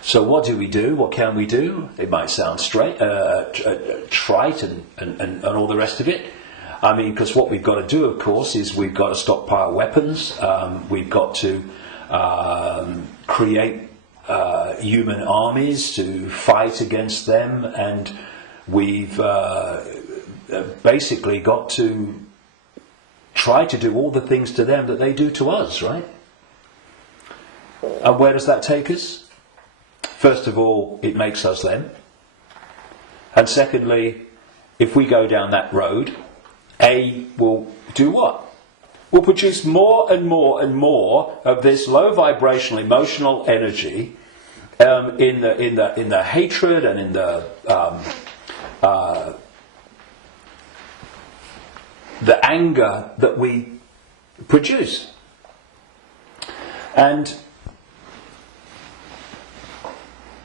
So what do we do? What can we do? It might sound trite and all the rest of it. I mean, because what we've got to do, of course, is we've got to stockpile weapons. We've got to create human armies to fight against them. And we've basically got to try to do all the things to them that they do to us, right? And where does that take us? First of all, it makes us them. And secondly, if we go down that road, will do what? Will produce more and more and more of this low vibrational emotional energy in the hatred and in the anger that we produce. And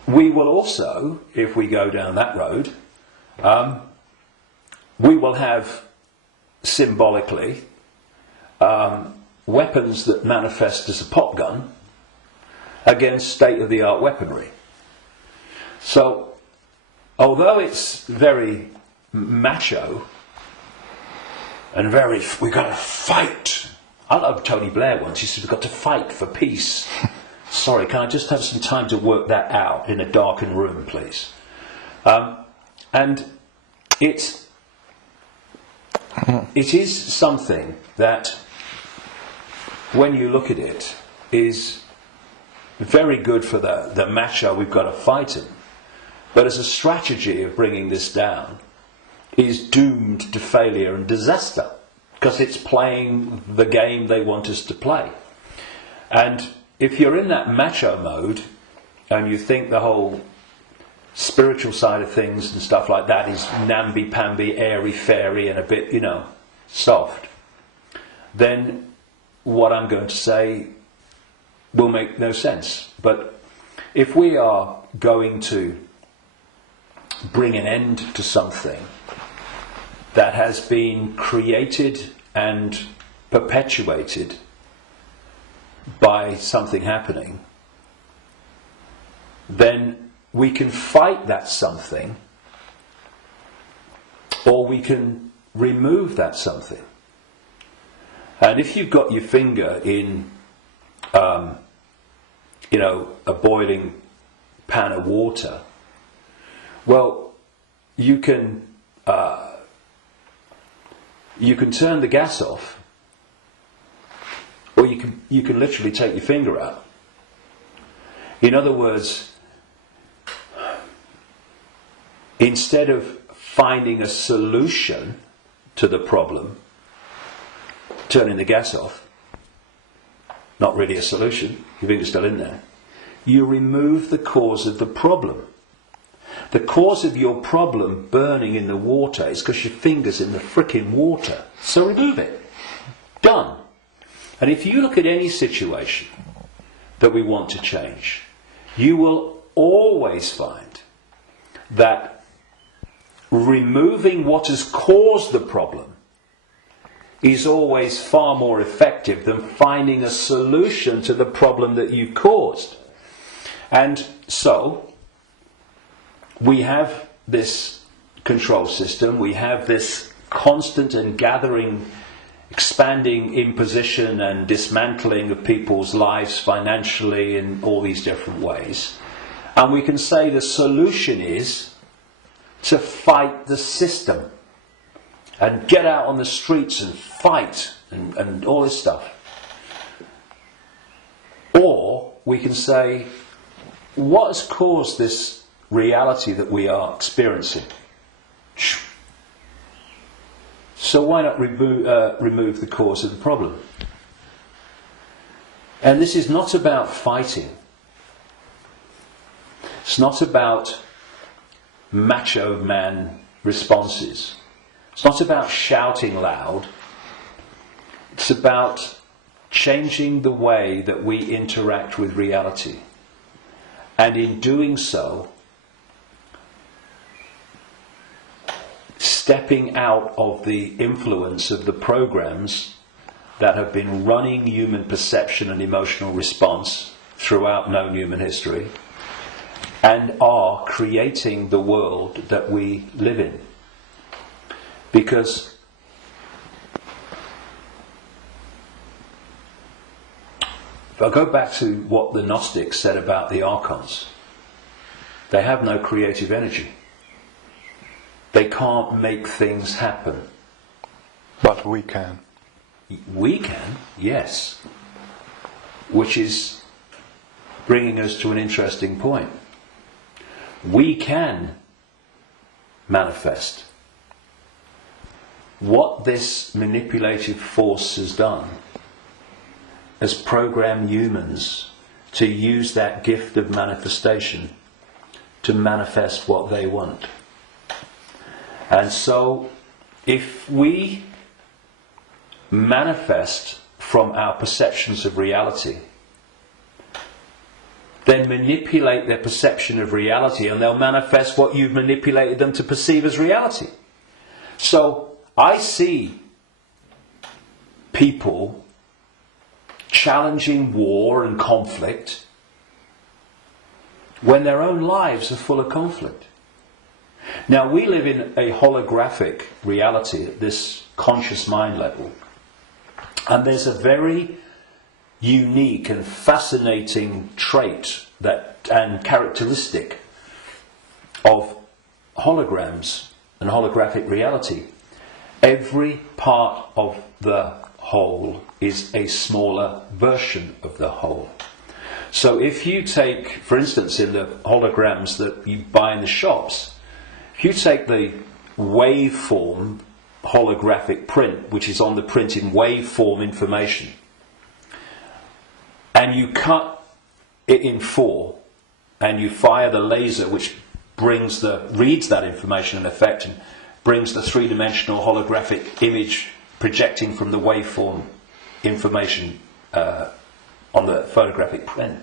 we will also, if we go down that road, we will have symbolically weapons that manifest as a pop gun against state-of-the-art weaponry. So, although it's very macho and very, we've got to fight. I love Tony Blair once. He said, we've got to fight for peace. Sorry, can I just have some time to work that out in a darkened room, please? And it is something that, when you look at it, is very good for the macho, we've got to fight him. But as a strategy of bringing this down, is doomed to failure and disaster. because it's playing the game they want us to play. And if you're in that macho mode and you think the whole spiritual side of things and stuff like that is namby-pamby, airy-fairy and a bit, soft, then what I'm going to say will make no sense. But if we are going to bring an end to something that has been created and perpetuated by something happening, then we can fight that something, or we can remove that something. And if you've got your finger in, a boiling pan of water, well, you can turn the gas off, or you can literally take your finger out. In other words, instead of finding a solution to the problem, turning the gas off, not really a solution, your finger's still in there, you remove the cause of the problem. The cause of your problem burning in the water is because your finger's in the frickin' water. So remove it. Done. And if you look at any situation that we want to change, you will always find that removing what has caused the problem is always far more effective than finding a solution to the problem that you've caused. And so, we have this control system, we have this constant and gathering, expanding imposition and dismantling of people's lives financially in all these different ways. And we can say the solution is to fight the system and get out on the streets and fight and all this stuff. Or we can say, what has caused this reality that we are experiencing? So why not remove the cause of the problem? And this is not about fighting. It's not about macho man responses. It's not about shouting loud. It's about changing the way that we interact with reality. And in doing so, stepping out of the influence of the programs that have been running human perception and emotional response throughout known human history, and are creating the world that we live in. Because if I go back to what the Gnostics said about the archons, they have no creative energy. They can't make things happen. But we can. We can, yes. Which is bringing us to an interesting point. We can manifest. What this manipulative force has done has programmed humans to use that gift of manifestation to manifest what they want. And so, if we manifest from our perceptions of reality, then manipulate their perception of reality, and they'll manifest what you've manipulated them to perceive as reality. So, I see people challenging war and conflict when their own lives are full of conflict. Now, we live in a holographic reality at this conscious mind level, and there's a very unique and fascinating trait and characteristic of holograms and holographic reality. Every part of the whole is a smaller version of the whole. So if you take, for instance, in the holograms that you buy in the shops, if you take the waveform holographic print, which is on the print in waveform information, and you cut it in 4, and you fire the laser which reads that information in effect and brings the 3-dimensional holographic image projecting from the waveform information on the photographic print.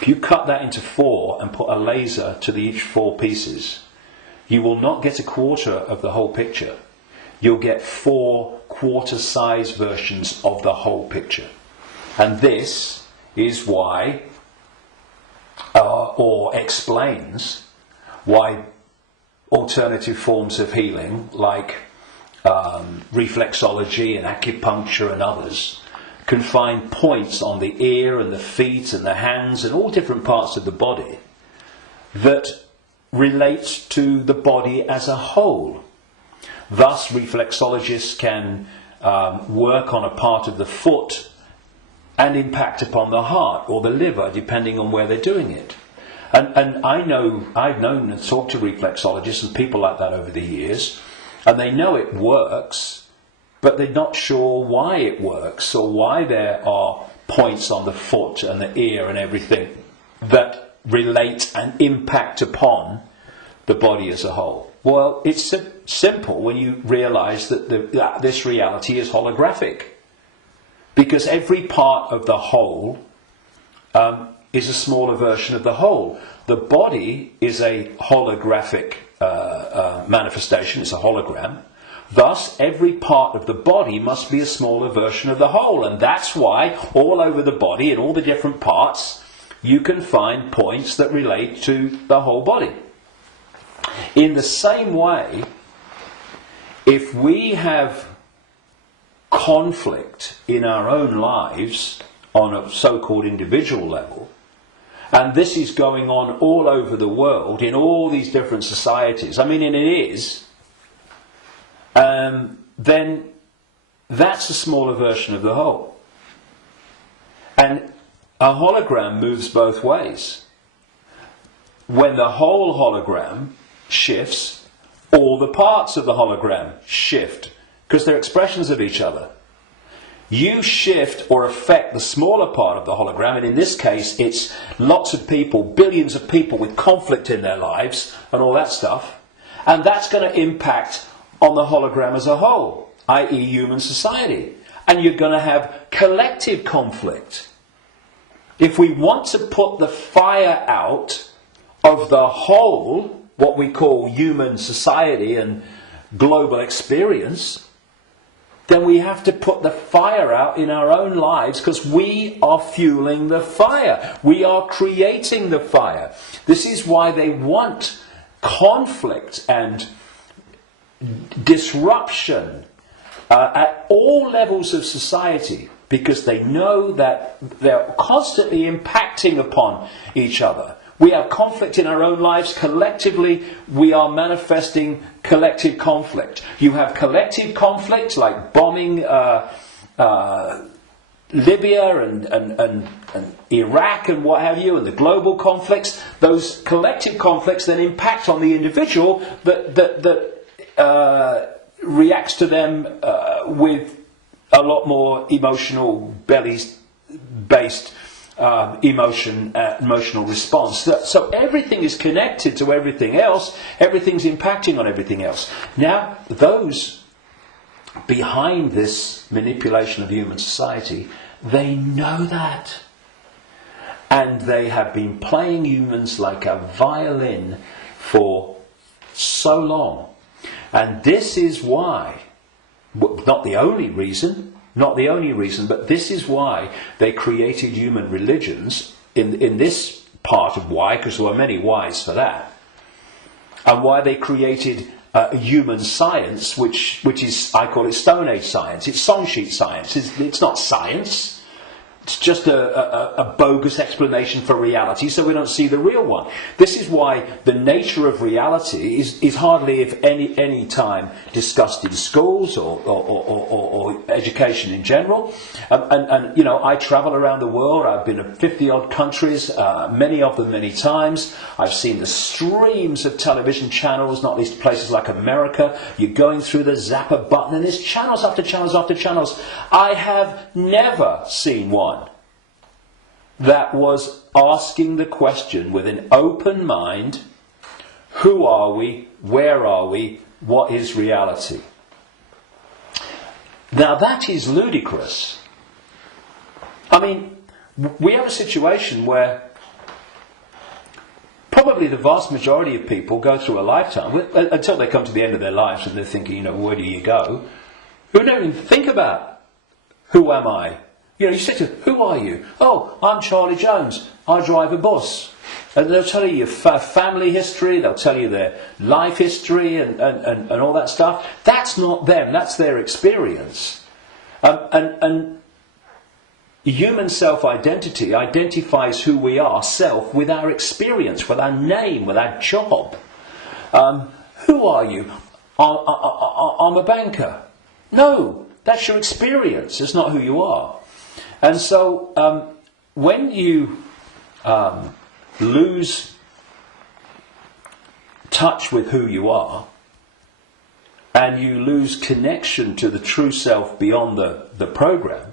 If you cut that into 4 and put a laser to each 4 pieces, you will not get a quarter of the whole picture. You'll get 4 quarter-size versions of the whole picture. And this is why, or explains why alternative forms of healing, like reflexology and acupuncture and others, can find points on the ear and the feet and the hands and all different parts of the body that relate to the body as a whole. Thus, reflexologists can work on a part of the foot and impact upon the heart or the liver, depending on where they're doing it. And I've known and talked to reflexologists and people like that over the years, and they know it works, but they're not sure why it works or why there are points on the foot and the ear and everything that relate and impact upon the body as a whole. Well, it's simple when you realise that this reality is holographic, because every part of the whole is a smaller version of the whole. The body is a holographic manifestation, it's a hologram. Thus, every part of the body must be a smaller version of the whole. And that's why all over the body, in all the different parts, you can find points that relate to the whole body. In the same way, if we have conflict in our own lives on a so-called individual level, and this is going on all over the world in all these different societies, and it is, then that's a smaller version of the whole. And a hologram moves both ways. When the whole hologram shifts, all the parts of the hologram shift, because they're expressions of each other. You shift or affect the smaller part of the hologram, and in this case it's lots of people, billions of people with conflict in their lives and all that stuff, and that's going to impact on the hologram as a whole, i.e. human society. And you're going to have collective conflict. If we want to put the fire out of the whole, what we call human society and global experience, then we have to put the fire out in our own lives, because we are fueling the fire. We are creating the fire. This is why they want conflict and disruption at all levels of society, because they know that they're constantly impacting upon each other. We have conflict in our own lives. Collectively, we are manifesting collective conflict. You have collective conflict like bombing Libya and Iraq and what have you, and the global conflicts. Those collective conflicts then impact on the individual that reacts to them with a lot more emotional, belly-based emotional response. So everything is connected to everything else. Everything's impacting on everything else. Now, those behind this manipulation of human society, they know that. And they have been playing humans like a violin for so long. And this is why, not the only reason, but this is why they created human religions in this part of why, because there were many whys for that, and why they created human science, which is, I call it Stone Age science. It's song sheet science. It's not science. It's just a bogus explanation for reality, so we don't see the real one. This is why the nature of reality is hardly, if any time, discussed in schools or education in general. And you know, I travel around the world. I've been to 50-odd countries, many of them many times. I've seen the streams of television channels, not least places like America. You're going through the zapper button, and there's channels after channels after channels. I have never seen one that was asking the question with an open mind: who are we? Where are we? What is reality? Now that is ludicrous. I mean, we have a situation where probably the vast majority of people go through a lifetime, until they come to the end of their lives and they're thinking, you know, where do you go? Who don't even think about, who am I? You know, you say to them, who are you? Oh, I'm Charlie Jones. I drive a bus. And they'll tell you your family history, they'll tell you their life history and all that stuff. That's not them, that's their experience. And human self-identity identifies who we are, self, with our experience, with our name, with our job. Who are you? I'm a banker. No, that's your experience, it's not who you are. And so when you lose touch with who you are, and you lose connection to the true self beyond the program,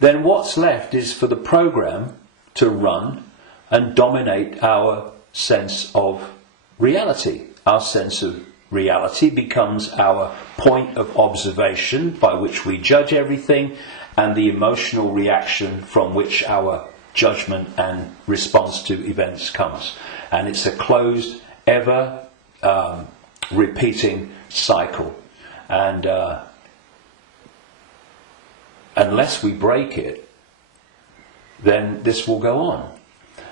then what's left is for the program to run and dominate our sense of reality. Our sense of reality becomes our point of observation by which we judge everything, and the emotional reaction from which our judgment and response to events comes. And it's a closed, ever repeating cycle. And unless we break it, then this will go on.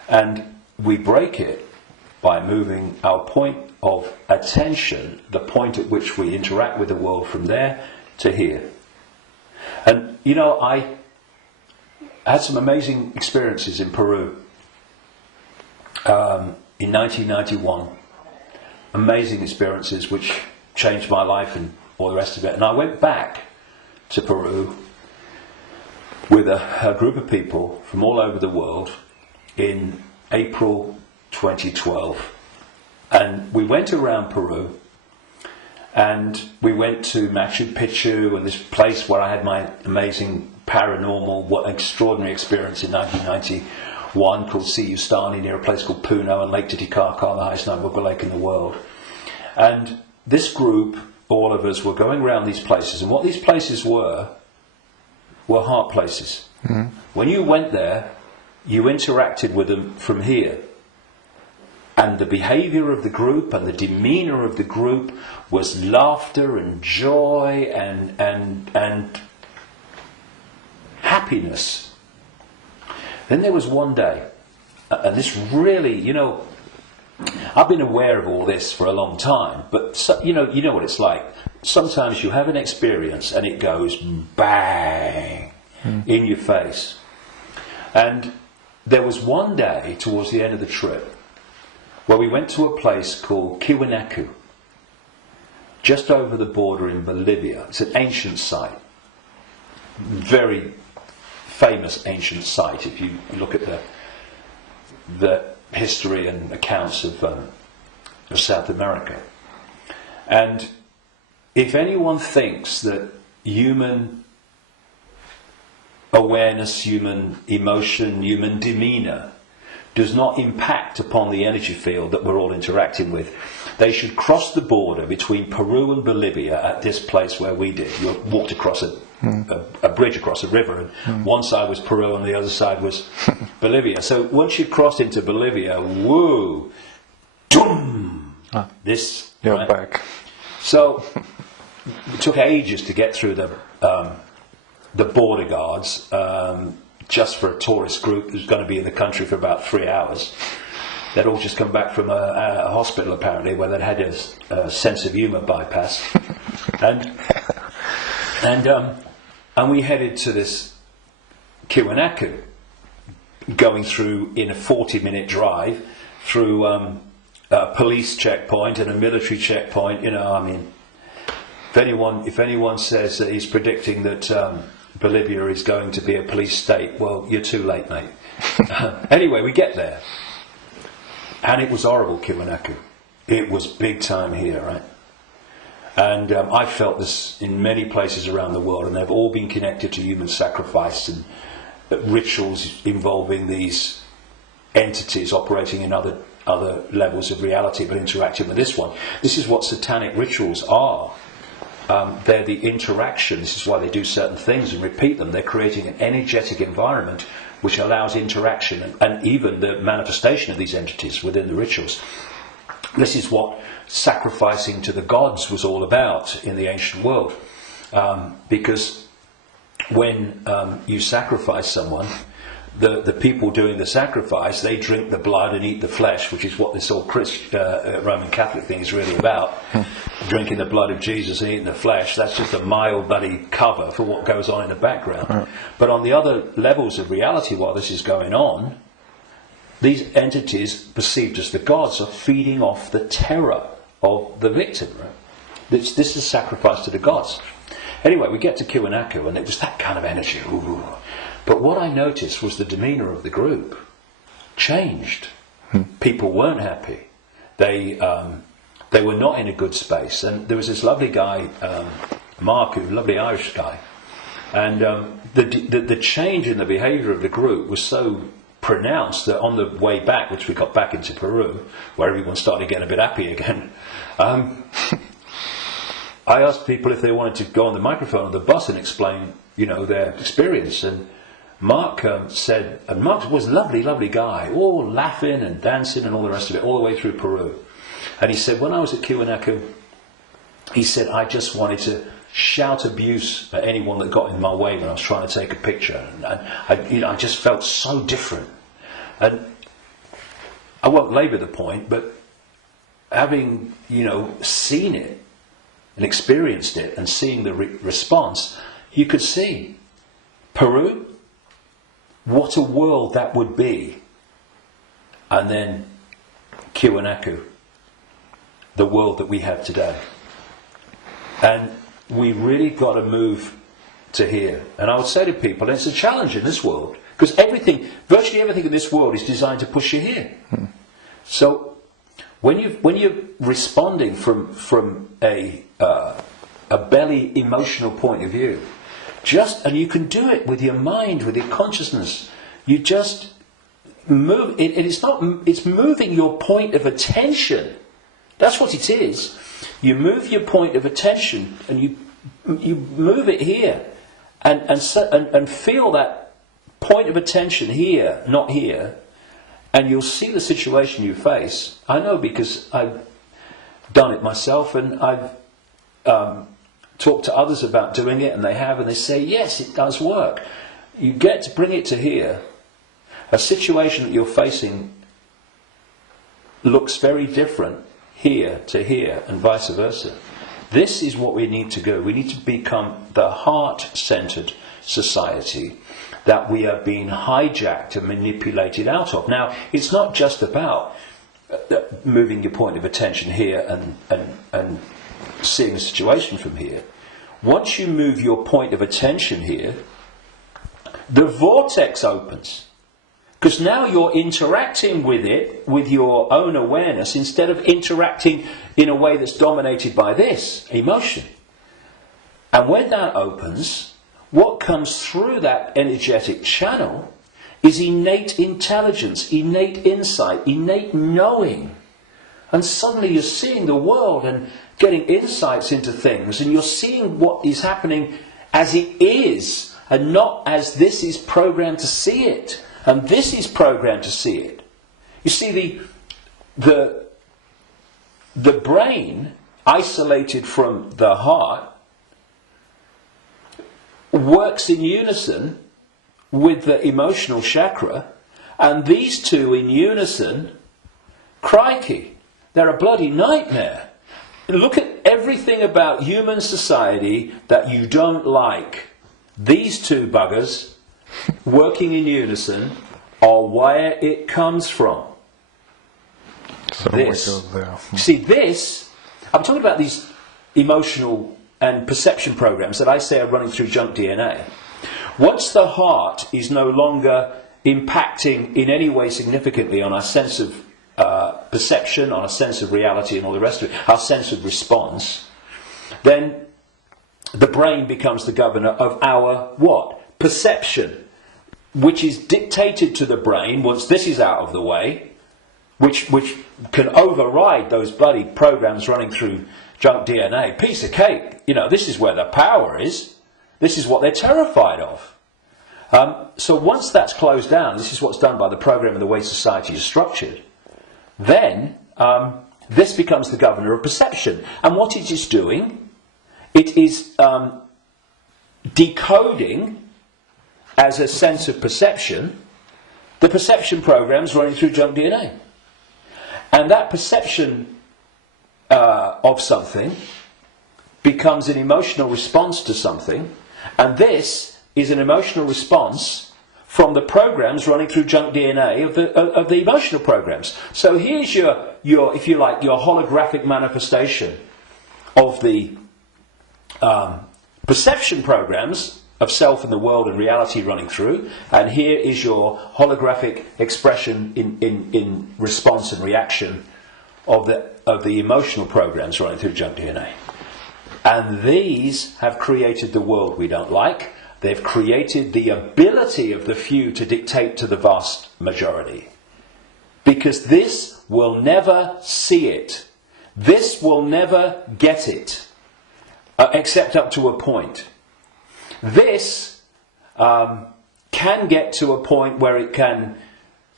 And we break it by moving our point of attention, the point at which we interact with the world, from there to here. And you know, I had some amazing experiences in Peru in 1991. Amazing experiences which changed my life and all the rest of it. And I went back to Peru with a group of people from all over the world in April 2012. And we went around Peru, and we went to Machu Picchu and this place where I had my amazing paranormal, what extraordinary experience in 1991 called Siyustani, near a place called Puno, and Lake Titicaca, the highest navigable lake in the world. And this group, all of us, were going around these places, and what these places were heart places. Mm-hmm. When you went there, you interacted with them from here. And the behaviour of the group and the demeanour of the group was laughter and joy and happiness. Then there was one day, and this really, you know, I've been aware of all this for a long time, but you know what it's like. Sometimes you have an experience and it goes bang in your face. And there was one day towards the end of the trip where we went to a place called Tiwanaku, just over the border in Bolivia. It's an ancient site, very famous ancient site if you look at the history and accounts of South America. And if anyone thinks that human awareness, human emotion, human demeanour does not impact upon the energy field that we're all interacting with, they should cross the border between Peru and Bolivia at this place where we did. You walked across a bridge across a river, and one side was Peru and the other side was Bolivia. So once you crossed into Bolivia, woo, doom, this, you're right? back. So it took ages to get through the border guards, just for a tourist group who's going to be in the country for about 3 hours. They'd all just come back from a hospital, apparently, where they'd had a sense of humour bypass. And we headed to this Kiwanaku, going through in a 40-minute drive through a police checkpoint and a military checkpoint. You know, I mean, if anyone says that he's predicting that Bolivia is going to be a police state, well, you're too late, mate. Anyway, we get there, and it was horrible, Kiwanaku. It was big time here, right? And I felt this in many places around the world, and they've all been connected to human sacrifice and rituals involving these entities operating in other levels of reality, but interacting with this one. This is what satanic rituals are. They're the interaction. This is why they do certain things and repeat them. They're creating an energetic environment which allows interaction and even the manifestation of these entities within the rituals. This is what sacrificing to the gods was all about in the ancient world. Because when you sacrifice someone, the people doing the sacrifice, they drink the blood and eat the flesh, which is what this whole Roman Catholic thing is really about. Drinking the blood of Jesus and eating the flesh, that's just a mild bloody cover for what goes on in the background. But on the other levels of reality, while this is going on, these entities, perceived as the gods, are feeding off the terror of the victim. Right? This is sacrifice to the gods. Anyway, we get to Kiwanaku, and it was that kind of energy. Ooh. But what I noticed was the demeanour of the group changed. People weren't happy. They were not in a good space. And there was this lovely guy, Mark, a lovely Irish guy, and the change in the behaviour of the group was so pronounced that on the way back, which we got back into Peru, where everyone started getting a bit happy again, I asked people if they wanted to go on the microphone on the bus and explain, their experience. And Mark said, and Mark was a lovely, lovely guy, all laughing and dancing and all the rest of it, all the way through Peru. And he said, when I was at Kiwanaku, he said, I just wanted to shout abuse at anyone that got in my way when I was trying to take a picture. And I just felt so different. And I won't labour the point, but having, seen it and experienced it and seeing the response, you could see Peru, what a world that would be. And then Kiwanaku, the world that we have today. And we really got to move to here. And I would say to people, it's a challenge in this world, because virtually everything in this world is designed to push you here. So when you're responding from a belly emotional point of view, and you can do it with your mind, with your consciousness, you just move. It's moving your point of attention. That's what it is. You move your point of attention, and you move it here, and feel that point of attention here, not here, and you'll see the situation you face. I know, because I've done it myself, and I've talked to others about doing it, and they say, yes, it does work. You get to bring it to here. A situation that you're facing looks very different here to here, and vice versa. This is what we need to do. We need to become the heart-centered society that we are being hijacked and manipulated out of. Now, it's not just about moving your point of attention here and seeing the situation from here. Once you move your point of attention here, the vortex opens. Because now you're interacting with it with your own awareness, instead of interacting in a way that's dominated by this emotion. And when that opens, what comes through that energetic channel is innate intelligence, innate insight, innate knowing. And suddenly you're seeing the world and getting insights into things, and you're seeing what is happening as it is, and not as this is programmed to see it. And this is programmed to see it. You see, the brain, isolated from the heart, works in unison with the emotional chakra, and these two in unison, crikey, they're a bloody nightmare. Look at everything about human society that you don't like. These two buggers working in unison are where it comes from. So This. we go there. See, this, I'm talking about these emotional and perception programs that I say are running through junk DNA. Once the heart is no longer impacting in any way significantly on our sense of perception, on our sense of reality and all the rest of it, our sense of response, then the brain becomes the governor of our what? Perception, which is dictated to the brain once this is out of the way, which can override those bloody programs running through junk DNA. Piece of cake. You know, this is where the power is. This is what they're terrified of. So once that's closed down, this is what's done by the program and the way society is structured, then this becomes the governor of perception. And what it is doing, it is decoding as a sense of perception the perception programs running through junk DNA. And that perception of something becomes an emotional response to something, and this is an emotional response from the programs running through junk DNA of the emotional programs. So here's your, if you like, your holographic manifestation of the perception programs of self and the world and reality running through, and here is your holographic expression in response and reaction of the emotional programs running through junk DNA. And these have created the world we don't like. They've created the ability of the few to dictate to the vast majority. Because this will never see it. This will never get it. Except up to a point. This can get to a point where it can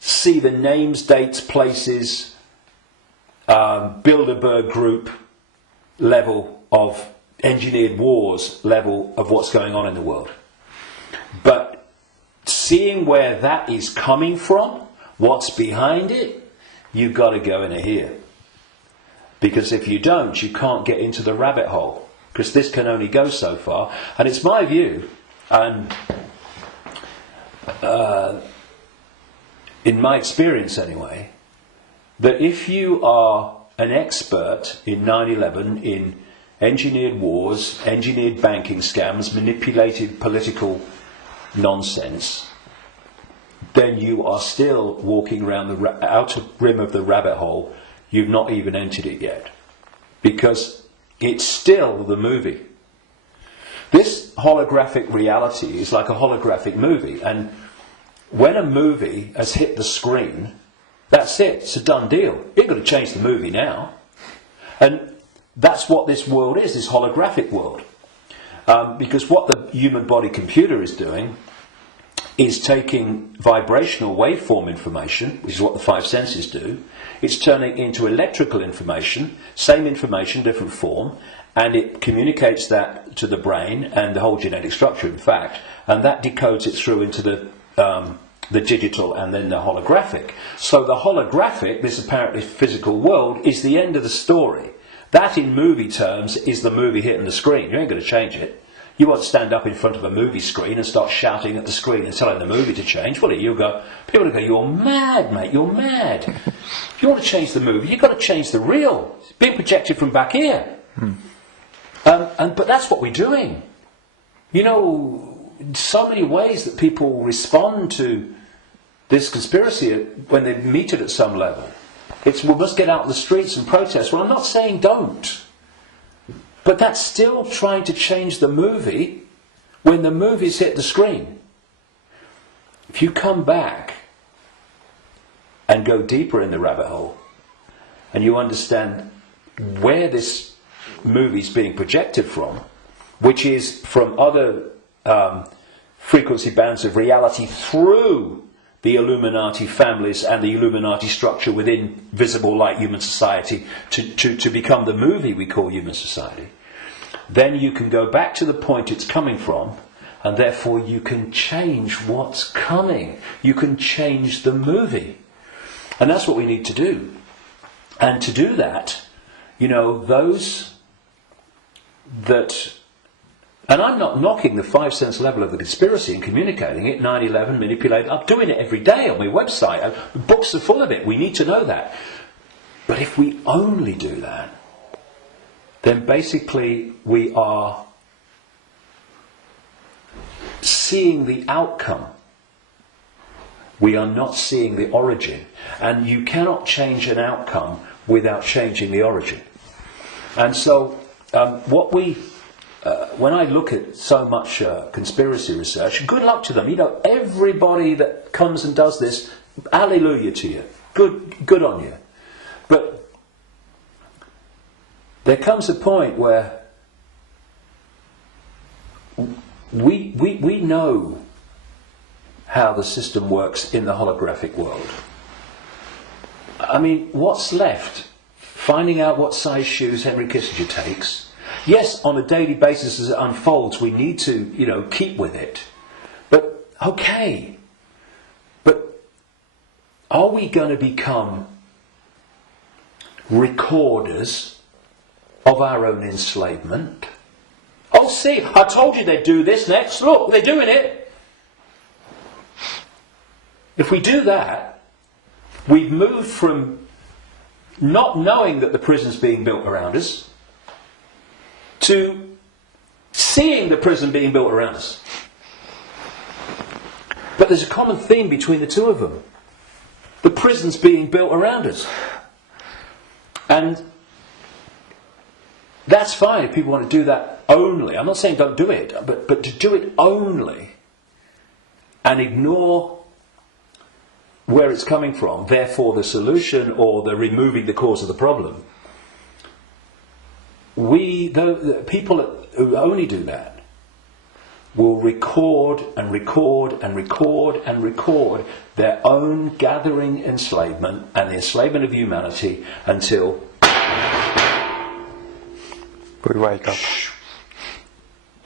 see the names, dates, places, Bilderberg group level of engineered wars level of what's going on in the world. But seeing where that is coming from, what's behind it, you've got to go in here. Because if you don't, you can't get into the rabbit hole. Because this can only go so far. And it's my view, and in my experience anyway, that if you are an expert in 9/11, in engineered wars, engineered banking scams, manipulated political nonsense, then you are still walking around the outer rim of the rabbit hole. You've not even entered it yet. Because it's still the movie. This holographic reality is like a holographic movie. And when a movie has hit the screen, that's it. It's a done deal. You've got to change the movie now. And that's what this world is, this holographic world. Because what the human body computer is doing is taking vibrational waveform information, which is what the five senses do. It's turning into electrical information, same information, different form, and it communicates that to the brain and the whole genetic structure, in fact, and that decodes it through into the digital and then the holographic. So the holographic, this apparently physical world, is the end of the story. That, in movie terms, is the movie hitting the screen. You ain't going to change it. You won't stand up in front of a movie screen and start shouting at the screen and telling the movie to change, will you? People will go, you're mad, mate, you're mad. If you want to change the movie, you've got to change the reel. It's being projected from back here. But that's what we're doing. You know, so many ways that people respond to this conspiracy when they meet it at some level. It's, we must get out in the streets and protest. Well, I'm not saying don't. But that's still trying to change the movie when the movie's hit the screen. If you come back and go deeper in the rabbit hole and you understand where this movie's being projected from, which is from other frequency bands of reality through the Illuminati families and the Illuminati structure within visible light human society to become the movie we call human society, then you can go back to the point it's coming from, and therefore you can change what's coming. You can change the movie. And that's what we need to do. And to do that, you know, those that And I'm not knocking the 5 sense level of the conspiracy and communicating it, 9/11, manipulating. I'm doing it every day on my website. Books are full of it. We need to know that. But if we only do that, then basically we are seeing the outcome. We are not seeing the origin. And you cannot change an outcome without changing the origin. And so when I look at so much conspiracy research, good luck to them. You know, everybody that comes and does this, hallelujah to you. Good on you. But there comes a point where we know how the system works in the holographic world. I mean, what's left? Finding out what size shoes Henry Kissinger takes. Yes, on a daily basis as it unfolds, we need to, keep with it. But, okay. But are we going to become recorders of our own enslavement? Oh, see, I told you they'd do this next. Look, they're doing it. If we do that, we've moved from not knowing that the prison's being built around us to seeing the prison being built around us. But there's a common theme between the two of them. The prison's being built around us. And that's fine if people want to do that only. I'm not saying don't do it, but to do it only and ignore where it's coming from, therefore the solution or the removing the cause of the problem. The people who only do that will record and record and record and record their own gathering enslavement and the enslavement of humanity until we wake up.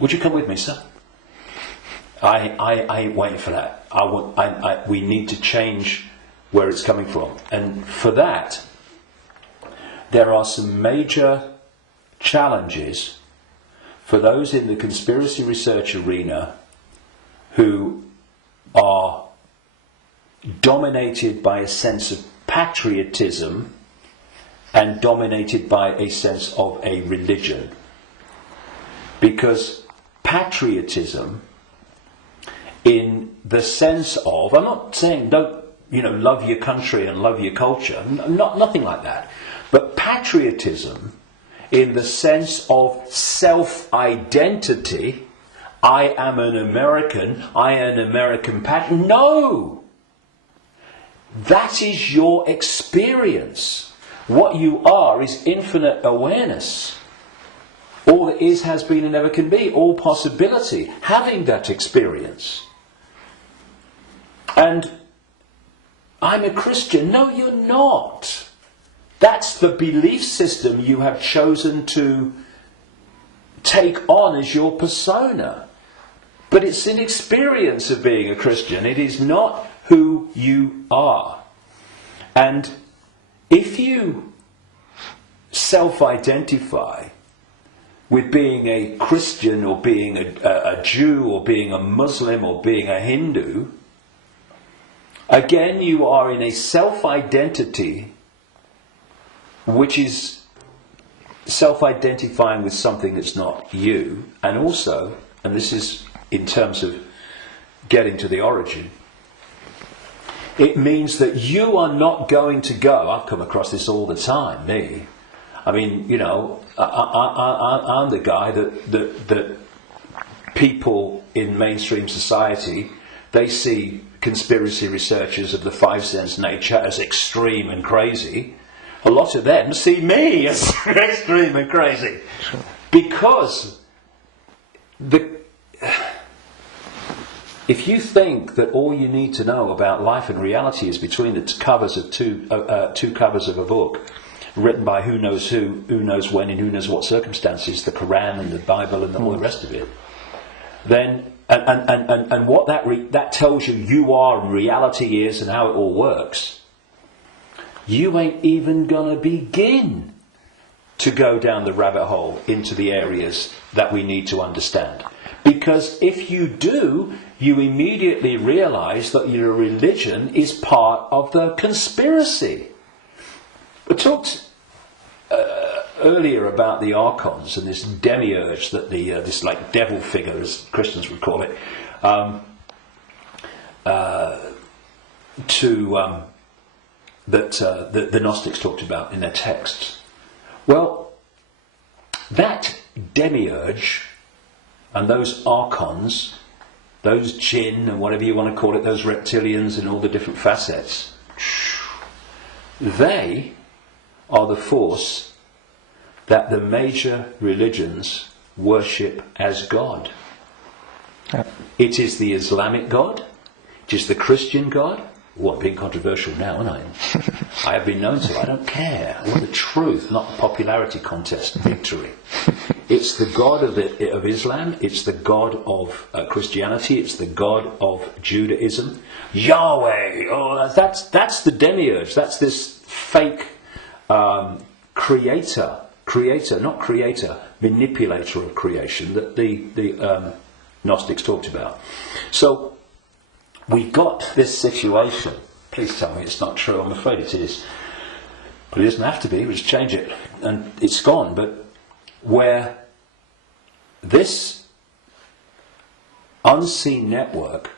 Would you come with me, sir? I ain't waiting for that. We need to change where it's coming from. And for that, there are some major challenges for those in the conspiracy research arena who are dominated by a sense of patriotism and dominated by a sense of a religion. Because patriotism, in the sense of, I'm not saying don't, love your country and love your culture, nothing like that. But patriotism, in the sense of self-identity, I am an American, I am an American patriot. No! That is your experience. What you are is infinite awareness. All that is, has been, and never can be. All possibility. Having that experience. And I'm a Christian. No, you're not. That's the belief system you have chosen to take on as your persona. But it's an experience of being a Christian. It is not who you are. And if you self-identify with being a Christian or being a Jew or being a Muslim or being a Hindu, again you are in a self-identity which is self-identifying with something that's not you. And also, and this is in terms of getting to the origin, it means that you are not going to go, I've come across this all the time, me. I mean, I'm the guy that people in mainstream society, they see conspiracy researchers of the 5 sense nature as extreme and crazy. A lot of them see me as extreme and crazy. Because if you think that all you need to know about life and reality is between the covers of two covers of a book, written by who knows when, in who knows what circumstances, the Quran and the Bible and all the rest of it, then and what that tells you are and reality is and how it all works, you ain't even gonna begin to go down the rabbit hole into the areas that we need to understand. Because if you do, you immediately realize that your religion is part of the conspiracy. We talked earlier about the archons and this demiurge, that this like devil figure, as Christians would call it, that the Gnostics talked about in their texts. Well, that demiurge and those archons, those jinn and whatever you want to call it, those reptilians and all the different facets, they are the force that the major religions worship as God. Yeah. It is the Islamic God, it is the Christian God. Oh, I'm being controversial now, aren't I? I have been known to. I don't care. I want the truth, not the popularity contest victory. It's the God of Islam. It's the God of Christianity. It's the God of Judaism. Yahweh. Oh, that's the demiurge. That's this fake creator, manipulator of creation that the Gnostics talked about. So we've got this situation. Please tell me it's not true. I'm afraid it is. But it doesn't have to be. We just change it and it's gone. But where this unseen network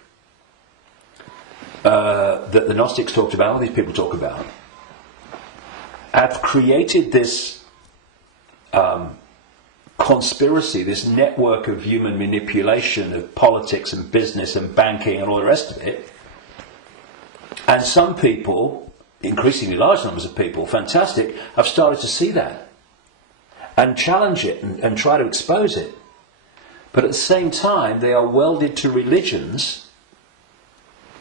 that the Gnostics talked about, all these people talk about, have created this conspiracy, this network of human manipulation of politics and business and banking and all the rest of it. And some people, increasingly large numbers of people, fantastic, have started to see that and challenge it and try to expose it. But at the same time, they are welded to religions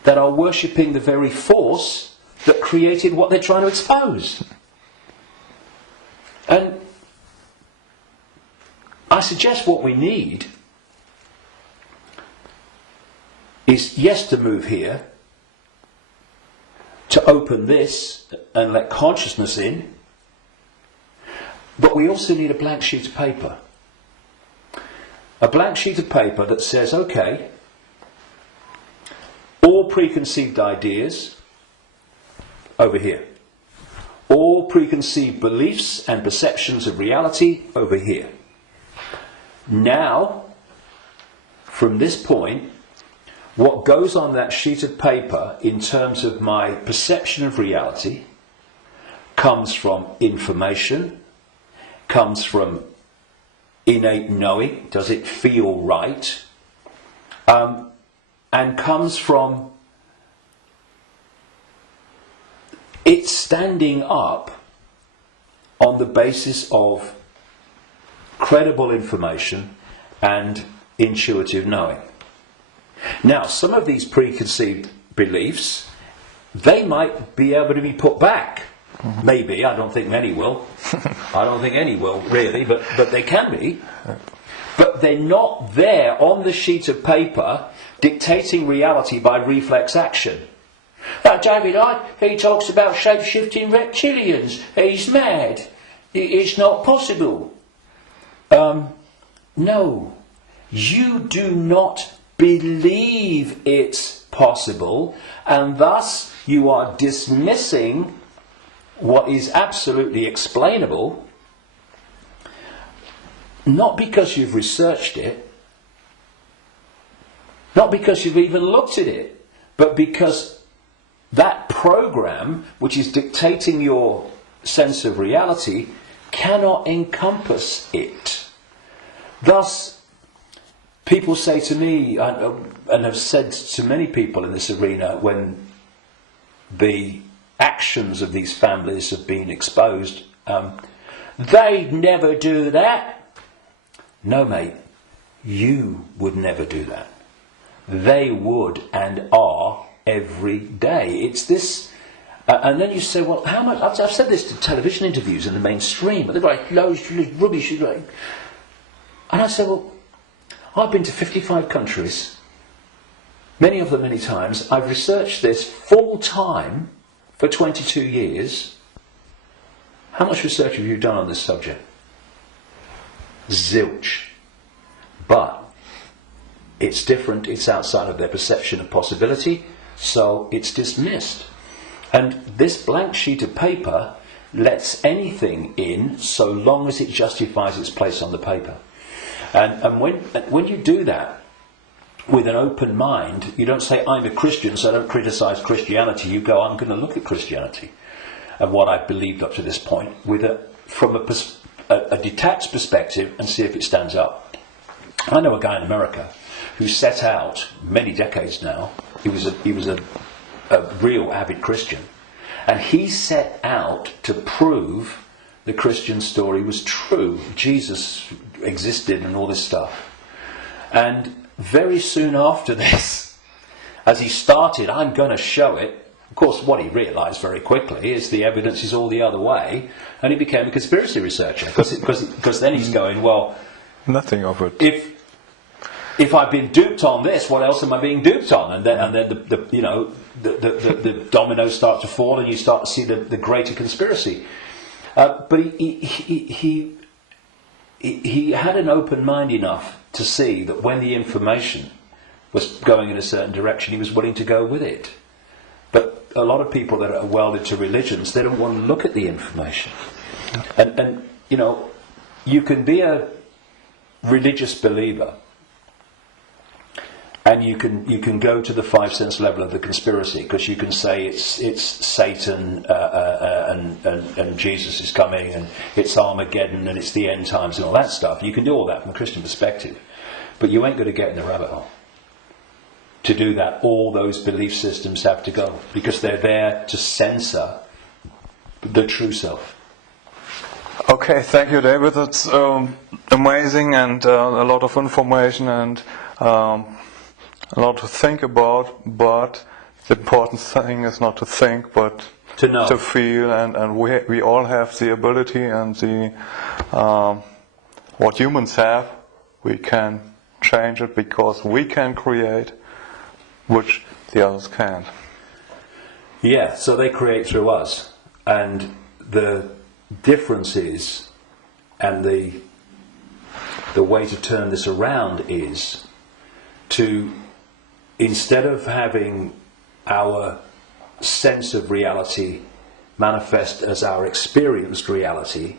that are worshipping the very force that created what they're trying to expose. And I suggest what we need is, yes, to move here, to open this and let consciousness in, but we also need a blank sheet of paper. A blank sheet of paper that says, okay, all preconceived ideas over here. All preconceived beliefs and perceptions of reality over here. Now, from this point, what goes on that sheet of paper in terms of my perception of reality comes from information, comes from innate knowing, does it feel right, and comes from it standing up on the basis of credible information and intuitive knowing. Now, some of these preconceived beliefs, they might be able to be put back. Mm-hmm. Maybe. I don't think many will. I don't think any will, really, but they can be. But they're not there on the sheet of paper dictating reality by reflex action. David Icke, he talks about shape-shifting reptilians. He's mad. It's not possible. No, you do not believe it's possible, and thus you are dismissing what is absolutely explainable, not because you've researched it, not because you've even looked at it, but because that program, which is dictating your sense of reality, cannot encompass it. Thus, people say to me, and have said to many people in this arena, when the actions of these families have been exposed, they'd never do that. No, mate, you would never do that. They would and are every day. It's this. And then you say, well, how much? I've said this to television interviews in the mainstream, but they're like, loads of rubbish. And I say, well, I've been to 55 countries, many of them many times. I've researched this full time for 22 years. How much research have you done on this subject? Zilch. But it's different, it's outside of their perception of possibility, so it's dismissed. And this blank sheet of paper lets anything in so long as it justifies its place on the paper. And when you do that with an open mind, you don't say, I'm a Christian, so I don't criticize Christianity. You go, I'm going to look at Christianity and what I've believed up to this point from a detached perspective and see if it stands up. I know a guy in America who set out many decades now. He was a real avid Christian, and he set out to prove the Christian story was true. Jesus existed and all this stuff. And very soon after this, as he started, I'm going to show it. Of course, what he realised very quickly is the evidence is all the other way, and he became a conspiracy researcher because then he's going, well, nothing of it. If I've been duped on this, what else am I being duped on? And then the dominoes start to fall, and you start to see the greater conspiracy. But he had an open mind enough to see that when the information was going in a certain direction, he was willing to go with it. But a lot of people that are welded to religions, they don't want to look at the information. And you can be a religious believer, and you can go to the 5 sense level of the conspiracy, because you can say it's Satan and Jesus is coming, and it's Armageddon, and it's the end times and all that stuff. You can do all that from a Christian perspective, but you ain't going to get in the rabbit hole. To do that, all those belief systems have to go, because they're there to censor the true self. Okay, thank you, David. That's amazing, and a lot of information, and a lot to think about. But the important thing is not to think, but to know, to feel, and we all have the ability and the what humans have. We can change it because we can create, which the others can't. Yeah, so they create through us, and the difference is, and the way to turn this around is to, instead of having our sense of reality manifest as our experienced reality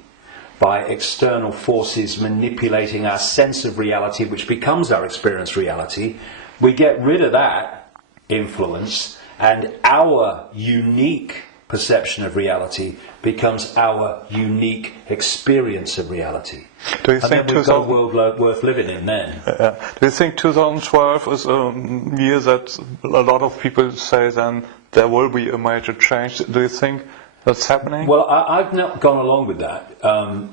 by external forces manipulating our sense of reality, which becomes our experienced reality, we get rid of that influence, and our unique perception of reality becomes our unique experience of reality. Do you think we've got a world worth living in then? Do you think 2012 is a year that a lot of people say then there will be a major change? Do you think that's happening? Well, I've not gone along with that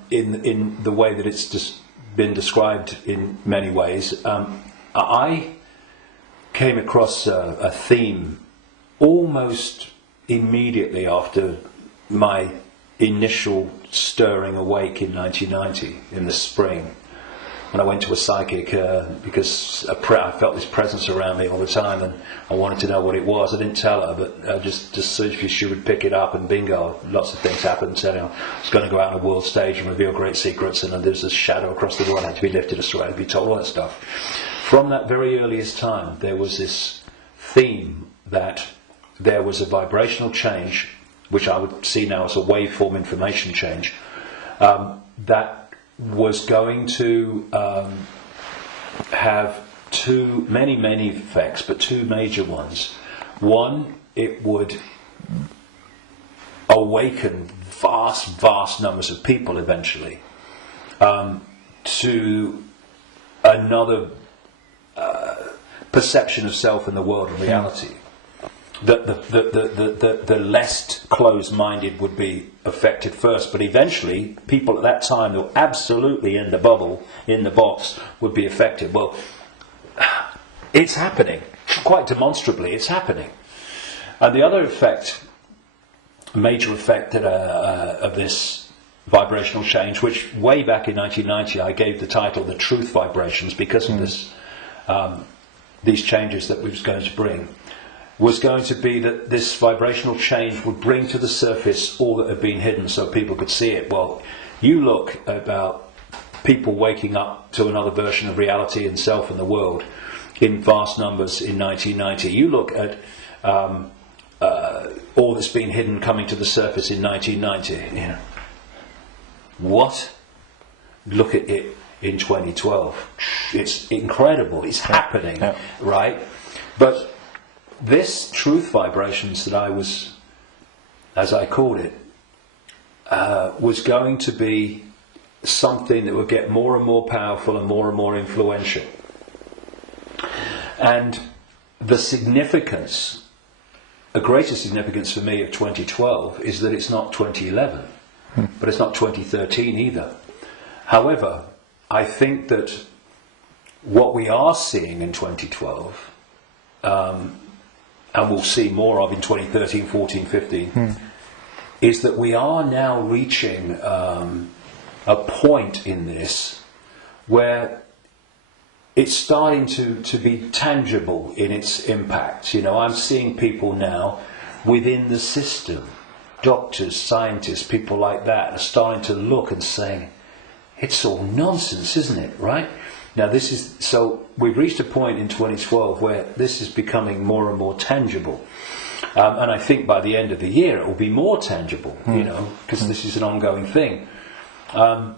in the way that it's just been described in many ways. I came across a theme almost immediately after my initial stirring awake in 1990 in the spring, when I went to a psychic because I felt this presence around me all the time, and I wanted to know what it was. I didn't tell her, but just so she would pick it up, and bingo, lots of things happened. So, I was going to go out on a world stage and reveal great secrets, and there's this shadow across the door, and I had to be lifted astray and be told all that stuff. From that very earliest time, there was this theme that there was a vibrational change, which I would see now as a waveform information change, that was going to have many effects, but two major ones. One, it would awaken vast numbers of people eventually to another perception of self in the world and reality. The less closed-minded would be affected first, but eventually people at that time who were absolutely in the bubble, in the box, would be affected. Well, it's happening. Quite demonstrably, it's happening. And the other effect, major effect of this vibrational change, which way back in 1990 I gave the title The Truth Vibrations because of this, these changes that we was going to bring, was going to be that this vibrational change would bring to the surface all that had been hidden so people could see it. Well, you look about people waking up to another version of reality and self in the world, in vast numbers in 1990. You look at all that's been hidden coming to the surface in 1990. You know, what? Look at it in 2012. It's incredible. It's happening, right? But this truth vibrations that I was, as I called it, was going to be something that would get more and more powerful and more influential. And the significance, a greater significance for me of 2012 is that it's not 2011, but it's not 2013 either. However, I think that what we are seeing in 2012, and we'll see more of in 2013, 14, 15, is that we are now reaching a point in this where it's starting to be tangible in its impact. You know, I'm seeing people now within the system, doctors, scientists, people like that, are starting to look and saying, it's all nonsense, isn't it, right? Now so we've reached a point in 2012 where this is becoming more and more tangible. And I think by the end of the year it will be more tangible, you know, because this is an ongoing thing. And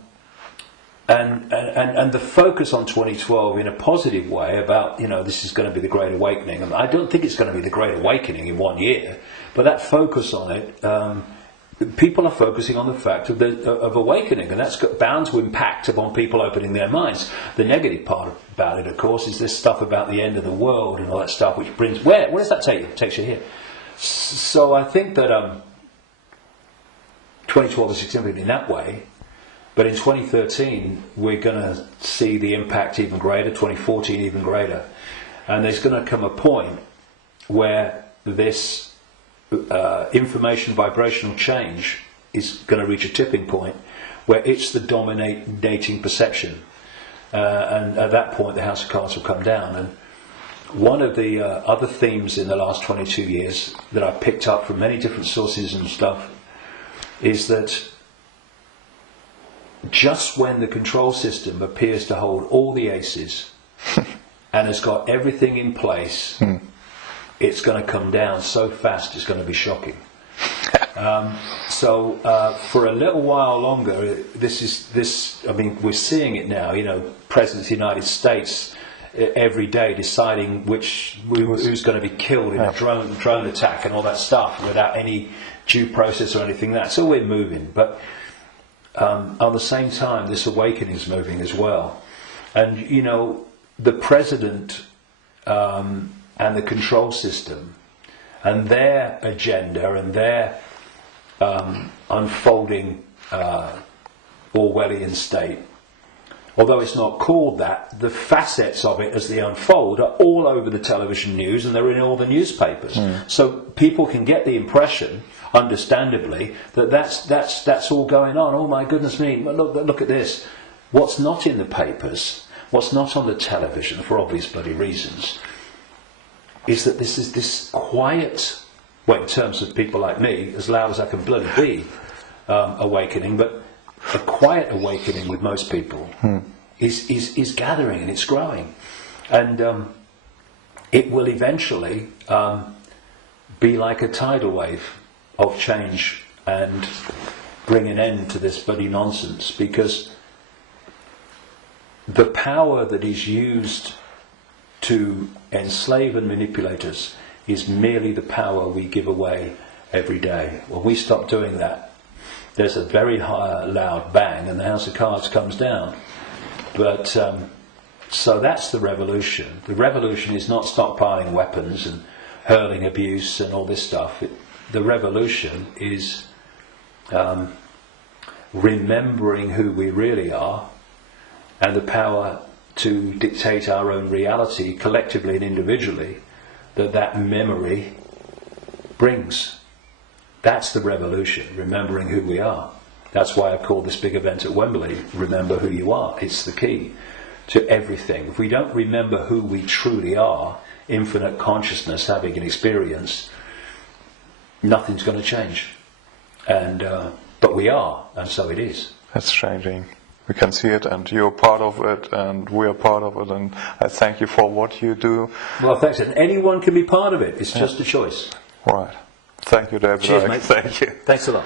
the focus on 2012 in a positive way about, you know, this is going to be the Great Awakening. And I don't think it's going to be the Great Awakening in 1 year, but that focus on it, people are focusing on the fact of awakening, and that's bound to impact upon people opening their minds. The negative part about it, of course, is this stuff about the end of the world and all that stuff, which brings, where does that take you? It takes you here. So I think that 2012 is significant in that way. But in 2013, we're going to see the impact even greater, 2014 even greater. And there's going to come a point where this information vibrational change is going to reach a tipping point where it's the dominating perception. And at that point, the House of Cards will come down. And one of the other themes in the last 22 years that I picked up from many different sources and stuff is that just when the control system appears to hold all the aces and has got everything in place, it's going to come down so fast it's going to be shocking. So for a little while longer, I mean, we're seeing it now, you know, President of the United States every day deciding who's going to be killed in a drone attack and all that stuff without any due process or anything like that. So we're moving, but at the same time, this awakening is moving as well. And, you know, the president and the control system and their agenda and their unfolding Orwellian state, although it's not called that, the facets of it as they unfold are all over the television news and they're in all the newspapers. So people can get the impression, understandably, that's all going on. Oh my goodness me, look at this. What's not in the papers, what's not on the television, for obvious bloody reasons, is that this is this quiet, well, in terms of people like me, as loud as I can bloody be, awakening, but a quiet awakening with most people is gathering and it's growing. And it will eventually be like a tidal wave of change and bring an end to this bloody nonsense, because the power that is used to enslave and manipulate us is merely the power we give away every day. When we stop doing that, there's a very loud bang and the House of Cards comes down. But so that's the revolution. The revolution is not stockpiling weapons and hurling abuse and all this stuff. The revolution is remembering who we really are and the power to dictate our own reality collectively and individually that memory brings. That's the revolution, remembering who we are. That's why I've called this big event at Wembley, Remember Who You Are. It's the key to everything. If we don't remember who we truly are, infinite consciousness having an experience, nothing's going to change. And but we are, and so it is. That's changing. we can see it, and you're part of it, and we are part of it, and I thank you for what you do. Well, thanks. And anyone can be part of it. It's just a choice. Right. Thank you, David. Cheers, mate. Thank you. Thanks a lot.